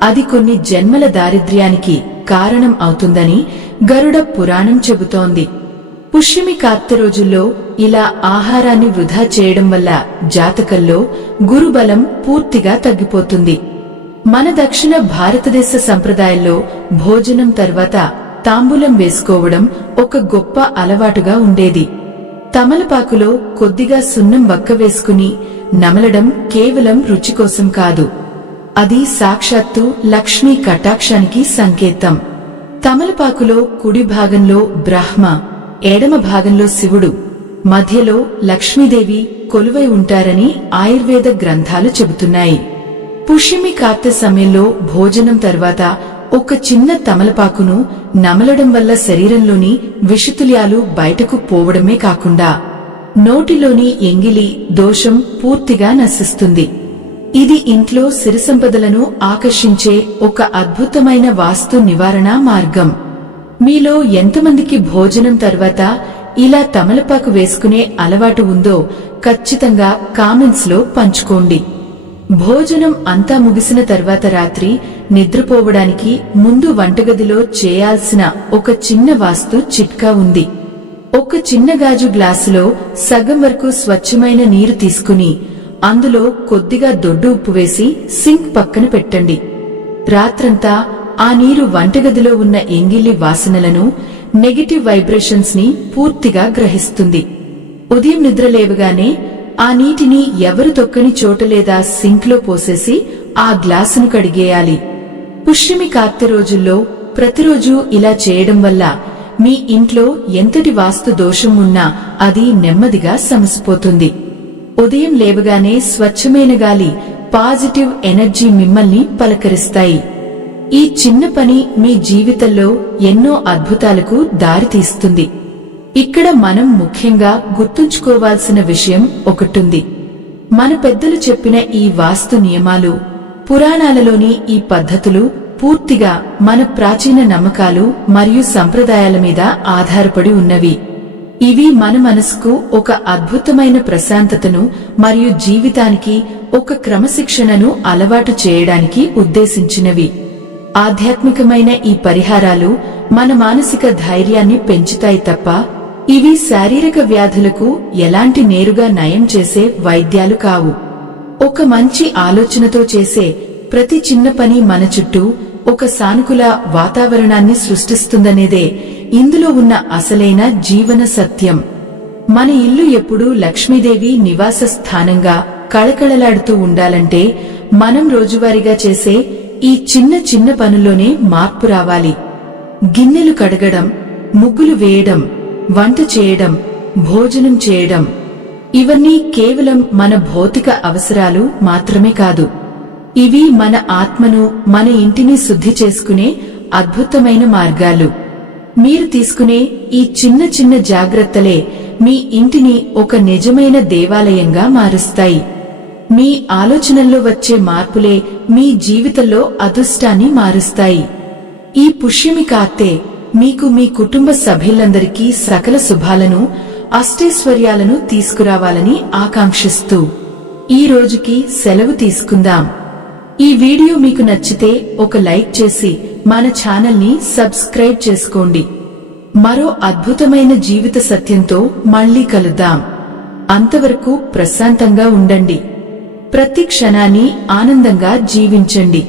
అది కొన్ని జన్మల దారిద్ర్యానికి కారణం అవుతుందని గరుడ పురాణం చెబుతోంది. పుష్యమి కార్తె రోజుల్లో ఇలా ఆహారాన్ని వృధా చేయడం వల్ల జాతకంలో గురుబలం పూర్తిగా తగ్గిపోతుంది. మన దక్షిణ భారతదేశ సంప్రదాయంలో భోజనం తర్వాత తాంబూలం వేసుకోవడం ఒక గొప్ప అలవాటుగా ఉండేది. తమలపాకులో కొద్దిగా సున్నం వక్క వేసుకుని నమలడం కేవలం రుచి కోసం కాదు, అది సాక్షాత్తు లక్ష్మీ కటాక్షానికి సంకేతం. తమలపాకులో కుడి భాగంలో బ్రహ్మ, ఎడమ భాగంలో శివుడు, మధ్యలో లక్ష్మీదేవి కొలువై ఉంటారని ఆయుర్వేద గ్రంథాలు చెబుతున్నాయి. పుష్యమి కార్తె సమయంలో భోజనం తర్వాత ఒక చిన్న తమలపాకును నమలడం వల్ల శరీరంలోని విషతుల్యాలు బయటకు పోవడమే కాకుండా నోటిలోని ఎంగిలి దోషం పూర్తిగా నశిస్తుంది. ఇది ఇంట్లో సిరిసంపదలను ఆకర్షించే ఒక అద్భుతమైన వాస్తు నివారణ మార్గం. మీలో ఎంతమందికి భోజనం తర్వాత ఇలా తమలపాకు వేసుకునే అలవాటు ఉందో ఖచ్చితంగా కామెంట్స్ లో పంచుకోండి. భోజనం అంతా ముగిసిన తర్వాత రాత్రి నిద్రపోవడానికి ముందు వంటగదిలో చేయాల్సిన ఒక చిన్న వాస్తు చిట్కా ఉంది. ఒక చిన్న గాజు గ్లాసులో సగం వరకు స్వచ్ఛమైన నీరు తీసుకుని అందులో కొద్దిగా దొడ్డు ఉప్పు వేసి సింక్ పక్కన పెట్టండి. రాత్రంతా ఆ నీరు వంటగదిలో ఉన్న ఎంగిలి వాసనలను, నెగటివ్ వైబ్రేషన్స్ ని పూర్తిగా గ్రహిస్తుంది. ఉదయం నిద్రలేవగానే ఆ నీటిని ఎవరు తొక్కని చోట లేదా సింక్ లో పోసేసి ఆ గ్లాసును కడిగేయాలి. పుష్యమి కార్తె రోజుల్లో ప్రతిరోజు ఇలా చేయడం వల్ల మీ ఇంట్లో ఎంతటి వాస్తు దోషం ఉన్నా అది నెమ్మదిగా సమసిపోతుంది. ఉదయం లేవగానే స్వచ్ఛమైన గాలి, పాజిటివ్ ఎనర్జీ మిమ్మల్ని పలకరిస్తాయి. ఈ చిన్న పని మీ జీవితంలో ఎన్నో అద్భుతాలకు దారితీస్తుంది. ఇక్కడ మనం ముఖ్యంగా గుర్తుంచుకోవాల్సిన విషయం ఒకటుంది. మన పెద్దలు చెప్పిన ఈ వాస్తు నియమాలు, పురాణాలలోని ఈ పద్ధతులు పూర్తిగా మన ప్రాచీన నమ్మకాలు మరియు సంప్రదాయాల మీద ఆధారపడి ఉన్నవి. ఇవి మన మనసుకు ఒక అద్భుతమైన ప్రశాంతతను మరియు జీవితానికి ఒక క్రమశిక్షణను అలవాటు చేయడానికి ఉద్దేశించినవి. ఆధ్యాత్మికమైన ఈ పరిహారాలు మన మానసిక ధైర్యాన్ని పెంచుతాయి తప్ప ఇవి శారీరక వ్యాధులకు ఎలాంటి నేరుగా నయం చేసే వైద్యాలు కావు. ఒక మంచి ఆలోచనతో చేసే ప్రతి చిన్న పని మన చుట్టూ ఒక సానుకూల వాతావరణాన్ని సృష్టిస్తుందనేదే ఇందులో ఉన్న అసలైన జీవన సత్యం. మన ఇల్లు ఎప్పుడూ లక్ష్మీదేవి నివాస స్థానంగా కళకళలాడుతూ ఉండాలంటే మనం రోజువారీగా చేసే ఈ చిన్న చిన్న పనుల్లోనే మార్పు రావాలి. గిన్నెలు కడగడం, ముగ్గులు వేయడం, వంట చేయడం, భోజనం చేయడం, ఇవన్నీ కేవలం మన భౌతిక అవసరాలు మాత్రమే కాదు. ఇవి మన ఆత్మను, మన ఇంటిని శుద్ధి చేసుకునే అద్భుతమైన మార్గాలు. మీరు తీసుకునే ఈ చిన్న చిన్న జాగ్రత్తలే మీ ఇంటిని ఒక నిజమైన దేవాలయంగా మారుస్తాయి. మీ ఆలోచనల్లో వచ్చే మార్పులే మీ జీవితంలో అదృష్టాన్ని మారుస్తాయి. ఈ పుష్యమి కార్తె మీకు మీ కుటుంబ సభ్యులందరికీ సకల శుభాలను, అష్టైశ్వర్యాలను తీసుకురావాలని ఆకాంక్షిస్తూ ఈ రోజుకి సెలవు తీసుకుందాం. ఈ వీడియో మీకు నచ్చితే ఒక లైక్ చేసి మన ఛానల్ని సబ్స్క్రైబ్ చేసుకోండి. మరో అద్భుతమైన జీవిత సత్యంతో మళ్ళీ కలుద్దాం. అంతవరకు ప్రశాంతంగా ఉండండి. ప్రతి క్షణాన్ని ఆనందంగా జీవించండి.